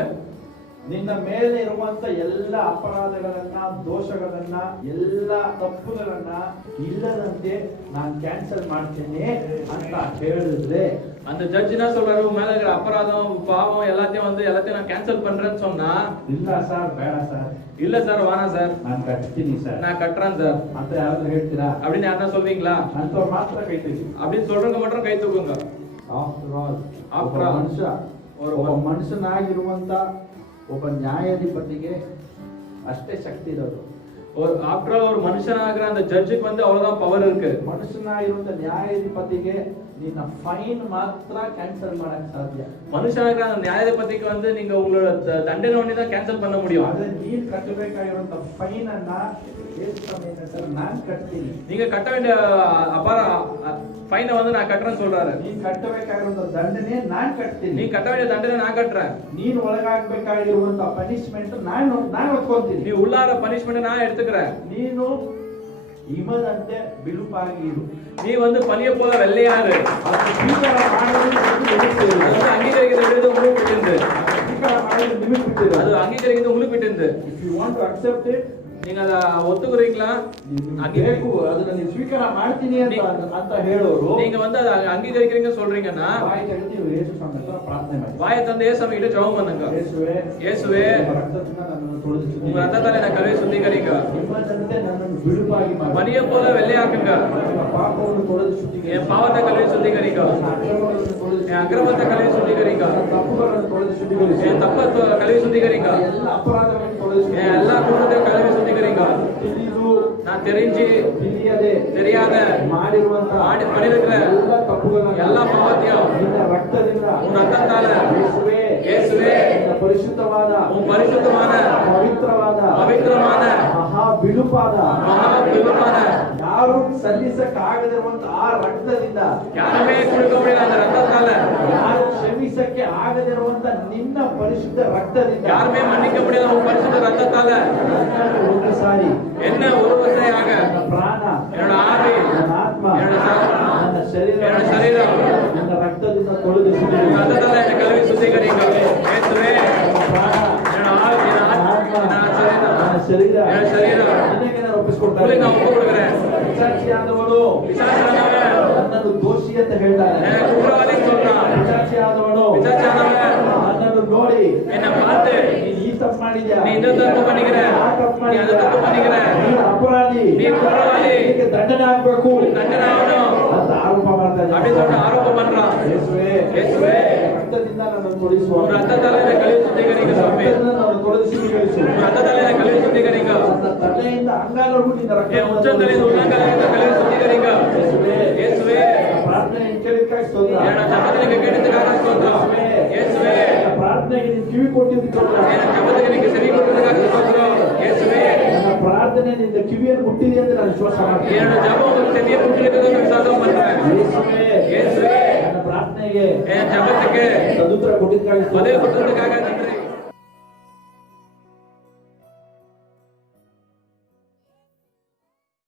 ನಿನ್ನ ಮೇಲೆ ಇರುವಂತ ಎಲ್ಲ ಅಪರಾಧಗಳನ್ನ ದೋಷಗಳನ್ನ ಎಲ್ಲ ತಪ್ಪುಗಳನ್ನ ಇಲ್ಲದಂತೆ ನಾನು ಕ್ಯಾನ್ಸಲ್ ಮಾಡ್ತೇನೆ ಅಂತ ಹೇಳಿದ್ರೆ அந்த ஜட்ஜ் என்ன சொல்றாரு? உன் மேல இருக்கிற அபராதம் பாவம் எல்லாத்தையும் நான் கேன்சல் பண்றேன்னு சொன்னா, ಇಲ್ಲ ಸರ್ ಬೇಡ ಸರ್, இல்ல சார் வேணாம் சார், ನಾನು ಕಟ್ತೀನಿ ಸರ್, நான் கட்டுறேன் சார் ಅಂತ ಯಾರಾದ್ರೂ ಹೇಳ್ತೀರಾ? அப்படின்னு யாரா சொல்வீங்களா? ಅಂತವ್ರು ಮಾತ್ರ ಕೈ ತೆಗಿ. அப்படின்னு சொல்றவங்க மட்டும் கை தூக்குங்க. ಒಬ್ಬ ಮನುಷ್ಯನಾಗಿರುವಂತ ಒಬ್ಬ ನ್ಯಾಯಾಧಿಪತಿಗೆ ಅಷ್ಟೇ ಶಕ್ತಿ ಇರೋದು. ஆஃப்டர் ஆல் ஒரு மனுஷனாகிற அந்த ஜட்ஜுக்கு வந்து அவ்வளவுதான் பவர் இருக்கு. ಮನುಷ್ಯನಾಗಿರುವಂತ ನ್ಯಾಯಾಧಿಪತಿಗೆ ನಿನ್ನ ಫೈನ್ ಮಾತ್ರ ಕ್ಯಾನ್ಸಲ್ ಮಾಡಕ್ ಸಾಧ್ಯ. மனுஷனாகிற அந்த நியாயாதிபதிக்கு வந்து நீங்க உங்களோட தண்டனை ஒண்ணே தான் கேன்சல் பண்ண முடியும். ಆದ್ರೆ ನೀನು ಕಟ್ಟಬೇಕಾಗಿರುವಂತ ಫೈನ್ ಅನ್ನ ನಾನು ಕಟ್ತೀನಿ. நீங்க கட்ட வேண்டிய ஃபைனை வந்து நான் கட்டுறேன்னு சொல்றாரு. ನೀನು ಕಟ್ಟಬೇಕಾಗಿರುವಂತ ದಂಡನೆ ನಾನು ಕಟ್ತೀನಿ. நீ கட்ட வேண்டிய தண்டனை நான் கட்டுறேன். ನೀನು ಒಳಗಾಗಬೇಕಾಗಿರುವಂತ ಪನಿಷ್ಮೆಂಟ್ ನಾನು ಒತ್ಕೊಂತೀನಿ. நீ உள்ளார பனிஷ்மெண்ட் நான் எடுத்துக்கிறேன். ನೀನು ಹಿಮದಂತೆ ಬಿಳುಪಾಗಿ ಇರು. நீ வந்து பனியை போல வெள்ளையாரு. ಅದು ಸ್ವೀಕಾರ ಮಾಡೋದು அது அங்கீகரிக்கிறது உங்களுக்கு விட்டுது. ಸ್ವೀಕಾರ ಮಾಡೋದು ನಿಮಗೆ ಬಿಟ್ಟಿದೆ. அது அங்கீகரிக்கிறது உங்களுக்கு விட்டுது. If you want to accept it, நீங்க ಅದ ಒತ್ತುக்குறீங்களா? ಬೇಕು ಅದನ್ನ ನೀವು ಸ್ವೀಕಾರ ಮಾಡ್ತೀನಿ ಅಂತ ಹೇಳೋರು நீங்க வந்து அத அங்கீகரிக்கிறீங்க சொல்றீங்கன்னா ಬಾಯಿ ತೆಗೆದು ನೀವು ಯೇಸು ಸ್ವಾಮಿ ಹತ್ರ ಪ್ರಾರ್ಥನೆ ಮಾಡಿ. வாயை தந்து இயேசு சாமி கிட்ட ஜெபம் பண்ணுங்க. இயேசுவே ರಕ್ತದಿಂದ ನನ್ನನ್ನು ತೊಳೆದು உங்க ரத்தத்தால என்ன கழுவி சுத்திகரிங்க. ಹಿಮದಂತೆ ನನ್ನನ್ನು ಬಿಳುಪಾಗಿ ಮಾಡಿ. பனியை போல வெள்ளையாக்குங்க. ನನ್ನ ಪಾಪವನ್ನು ತೊಳೆದು ಶುದ್ಧೀಕರಿಸಿ. என் பாவத்தை கழுவி சுத்திகரிங்க. என் அக்கிரமத்தை கழுவி சுத்திகரிங்க. ತಪ್ಪುಗಳನ್ನು ತೊಳೆದು ಶುದ್ಧೀಕರಿಸಿ. என் தப்பை கழுவி சுத்திகரிங்க. ಎಲ್ಲ ಅಪರಾಧಗಳನ್ನು ತೊಳೆದು என் எல்லா குற்றத்தையும் கழுவி சுத்திகரிங்க. ತಿಳಿದು நான் தெரிஞ்சு ತಿಳಿಯದೆ தெரியாத ಮಾಡಿರುವಂತ ಮಾಡಿರುக்கிற ಎಲ್ಲ ತಪ್ಪುಗಳನ್ನು எல்லா பாவத்தையும் ನಿನ್ನ ರಕ್ತದಿಂದ உன் ரத்தத்தால இயேசுவே ನಿನ್ನ ಪರಿಶುದ್ಧವಾದ உன் பரிசுத்தமான ಪವಿತ್ರವಾದ ಮಹಾ ಬಿಳುಪಾದ ಯಾರು ಸಲ್ಲಿಸಕ್ಕಾಗದಿರುವಂತ ಆ ರಕ್ತದಿಂದ யாருமே கொடுக்க முடியாத அந்த ரத்தத்தால ಯಾರು ಕ್ಷಮಿಸಕ್ಕೆ ಆಗದಿರುವಂತ ನಿನ್ನ ಪರಿಶುದ್ಧ ರಕ್ತದಿಂದ யாருமே மன்னிக்க முடியாத உன் பரிசுத்த ரத்தத்தால ಒಂದು ಸಾರಿ என்ன ஒரு வசையாக ನನ್ನ ಪ್ರಾಣ என்னோட ஆவி ನನ್ನ ಆತ್ಮ ನನ್ನ ಶರೀರ ನನ್ನ ರಕ್ತದಿಂದ ತೊಳೆದು ரத்தத்தால என்னை கழுவி சுத்திகரிங்க. இயேசுவே என்னோட ஆவி ನನ್ನ ಶರೀರ ನಿನಗೆ ನಾನು ಒಪ್ಪಿಸಿಕೊಡ್ತೇನೆ. நான் ஒப்பு கொடுக்கிறேன். ಸಾಕ್ಷಿಯಾದವಳು விசாரிக்கிறவங்க ನನ್ನನ್ನು ದೋಷಿ ಅಂತ ಹೇಳ್ತಾನೆ. குற்றவாளின்னு சொல்றான். ಪಿಶಾಚಿಯಾದವನು பிசாசானவன் ನನ್ನನ್ನು ನೋಡಿ என்ன பார்த்து ನೀನು ಈ ತಪ್ಪು ಮಾಡಿದ್ಯಾ, நீ இந்த தப்பு பண்ணிக்கிற, ಆ ತಪ್ಪು நீ அந்த ಮಾಡಿದ್ಯಾ, தப்பு பண்ணிக்கிற, ನೀನು ಅಪರಾಧಿ, நீ குற்றவாளி, ನಿನಗೆ ದಂಡನೆ ಆಗ್ಬೇಕು தண்டனை ஆகணும் ಅಂತ ಆರೋಪ ಮಾಡ್ತಾ அப்படி ಇದ್ದಾನೆ. சொல்லிட்டு ಆರೋಪ பண்றான். ಯೇಸುವೇ, ಯೇಸುವೇ, ರಕ್ತದಿಂದ ನನ್ನನ್ನು ತೊಳೆಸುವ, உன் ரத்தத்தால என்னை கழுவி சுத்திகரிங்க சுவாமி. ರಕ್ತದಿಂದ ನನ್ನನ್ನು ತೊಳೆಸಿ ಸ್ವೀಕರಿಸು. உன் ரத்தத்தால என்னை கழுவி சுத்திகரிங்க. ನನ್ನ ತಲೆಯಿಂದ ಅಂಗಾಲವರೆಗೂ ನಿನ್ನ என் ರಕ್ತವನ್ನು உச்சந்தலையில் உள்ளங்காலிலிருந்து கழுவி சுத்திகரிங்க. இயேசுவே, ಪ್ರಾರ್ಥನೆ ಕೇಳಿದ್ದಕ್ಕಾಗಿ ಸ್ತೋತ್ರ. என்னோட ஜபத்துக்கு கேட்டதுக்காக ஸ்தோத்திரம். இயேசுவே, ನನ್ನ ಪ್ರಾರ್ಥನೆಗೆ ನೀನು ಕಿವಿ ಕೊಟ್ಟಿದ್ದಕ್ಕೆ ಸ್ತೋತ್ರ. என் ஜபத்துக்கு நீங்க செவி கொடுத்ததுக்காக ஸ்தோத்திரம். இயேசுவே, ನನ್ನ ಪ್ರಾರ್ಥನೆ ನಿನ್ನ ಕಿವಿಯನ್ನು ಮುಟ್ಟಿದೆ ಅಂತ ನಾನು ವಿಶ್ವಾಸ ಮಾಡ್ತೀನಿ. என்னோட ஜபம் உங்களுக்கு செவியை கொடுத்திருக்கிறதுன்னு விசுவாசம் பண்றேன். ಯೇಸುವೇ, இயேசுவே, ನನ್ನ ಪ್ರಾರ್ಥನೆಗೆ என் ஜபத்துக்கு ಸದುತ್ತರ ಕೊಟ್ಟಿದ್ದಕ್ಕಾಗಿ ಸ್ತೋತ್ರ. பதில் கொடுத்ததுக்காக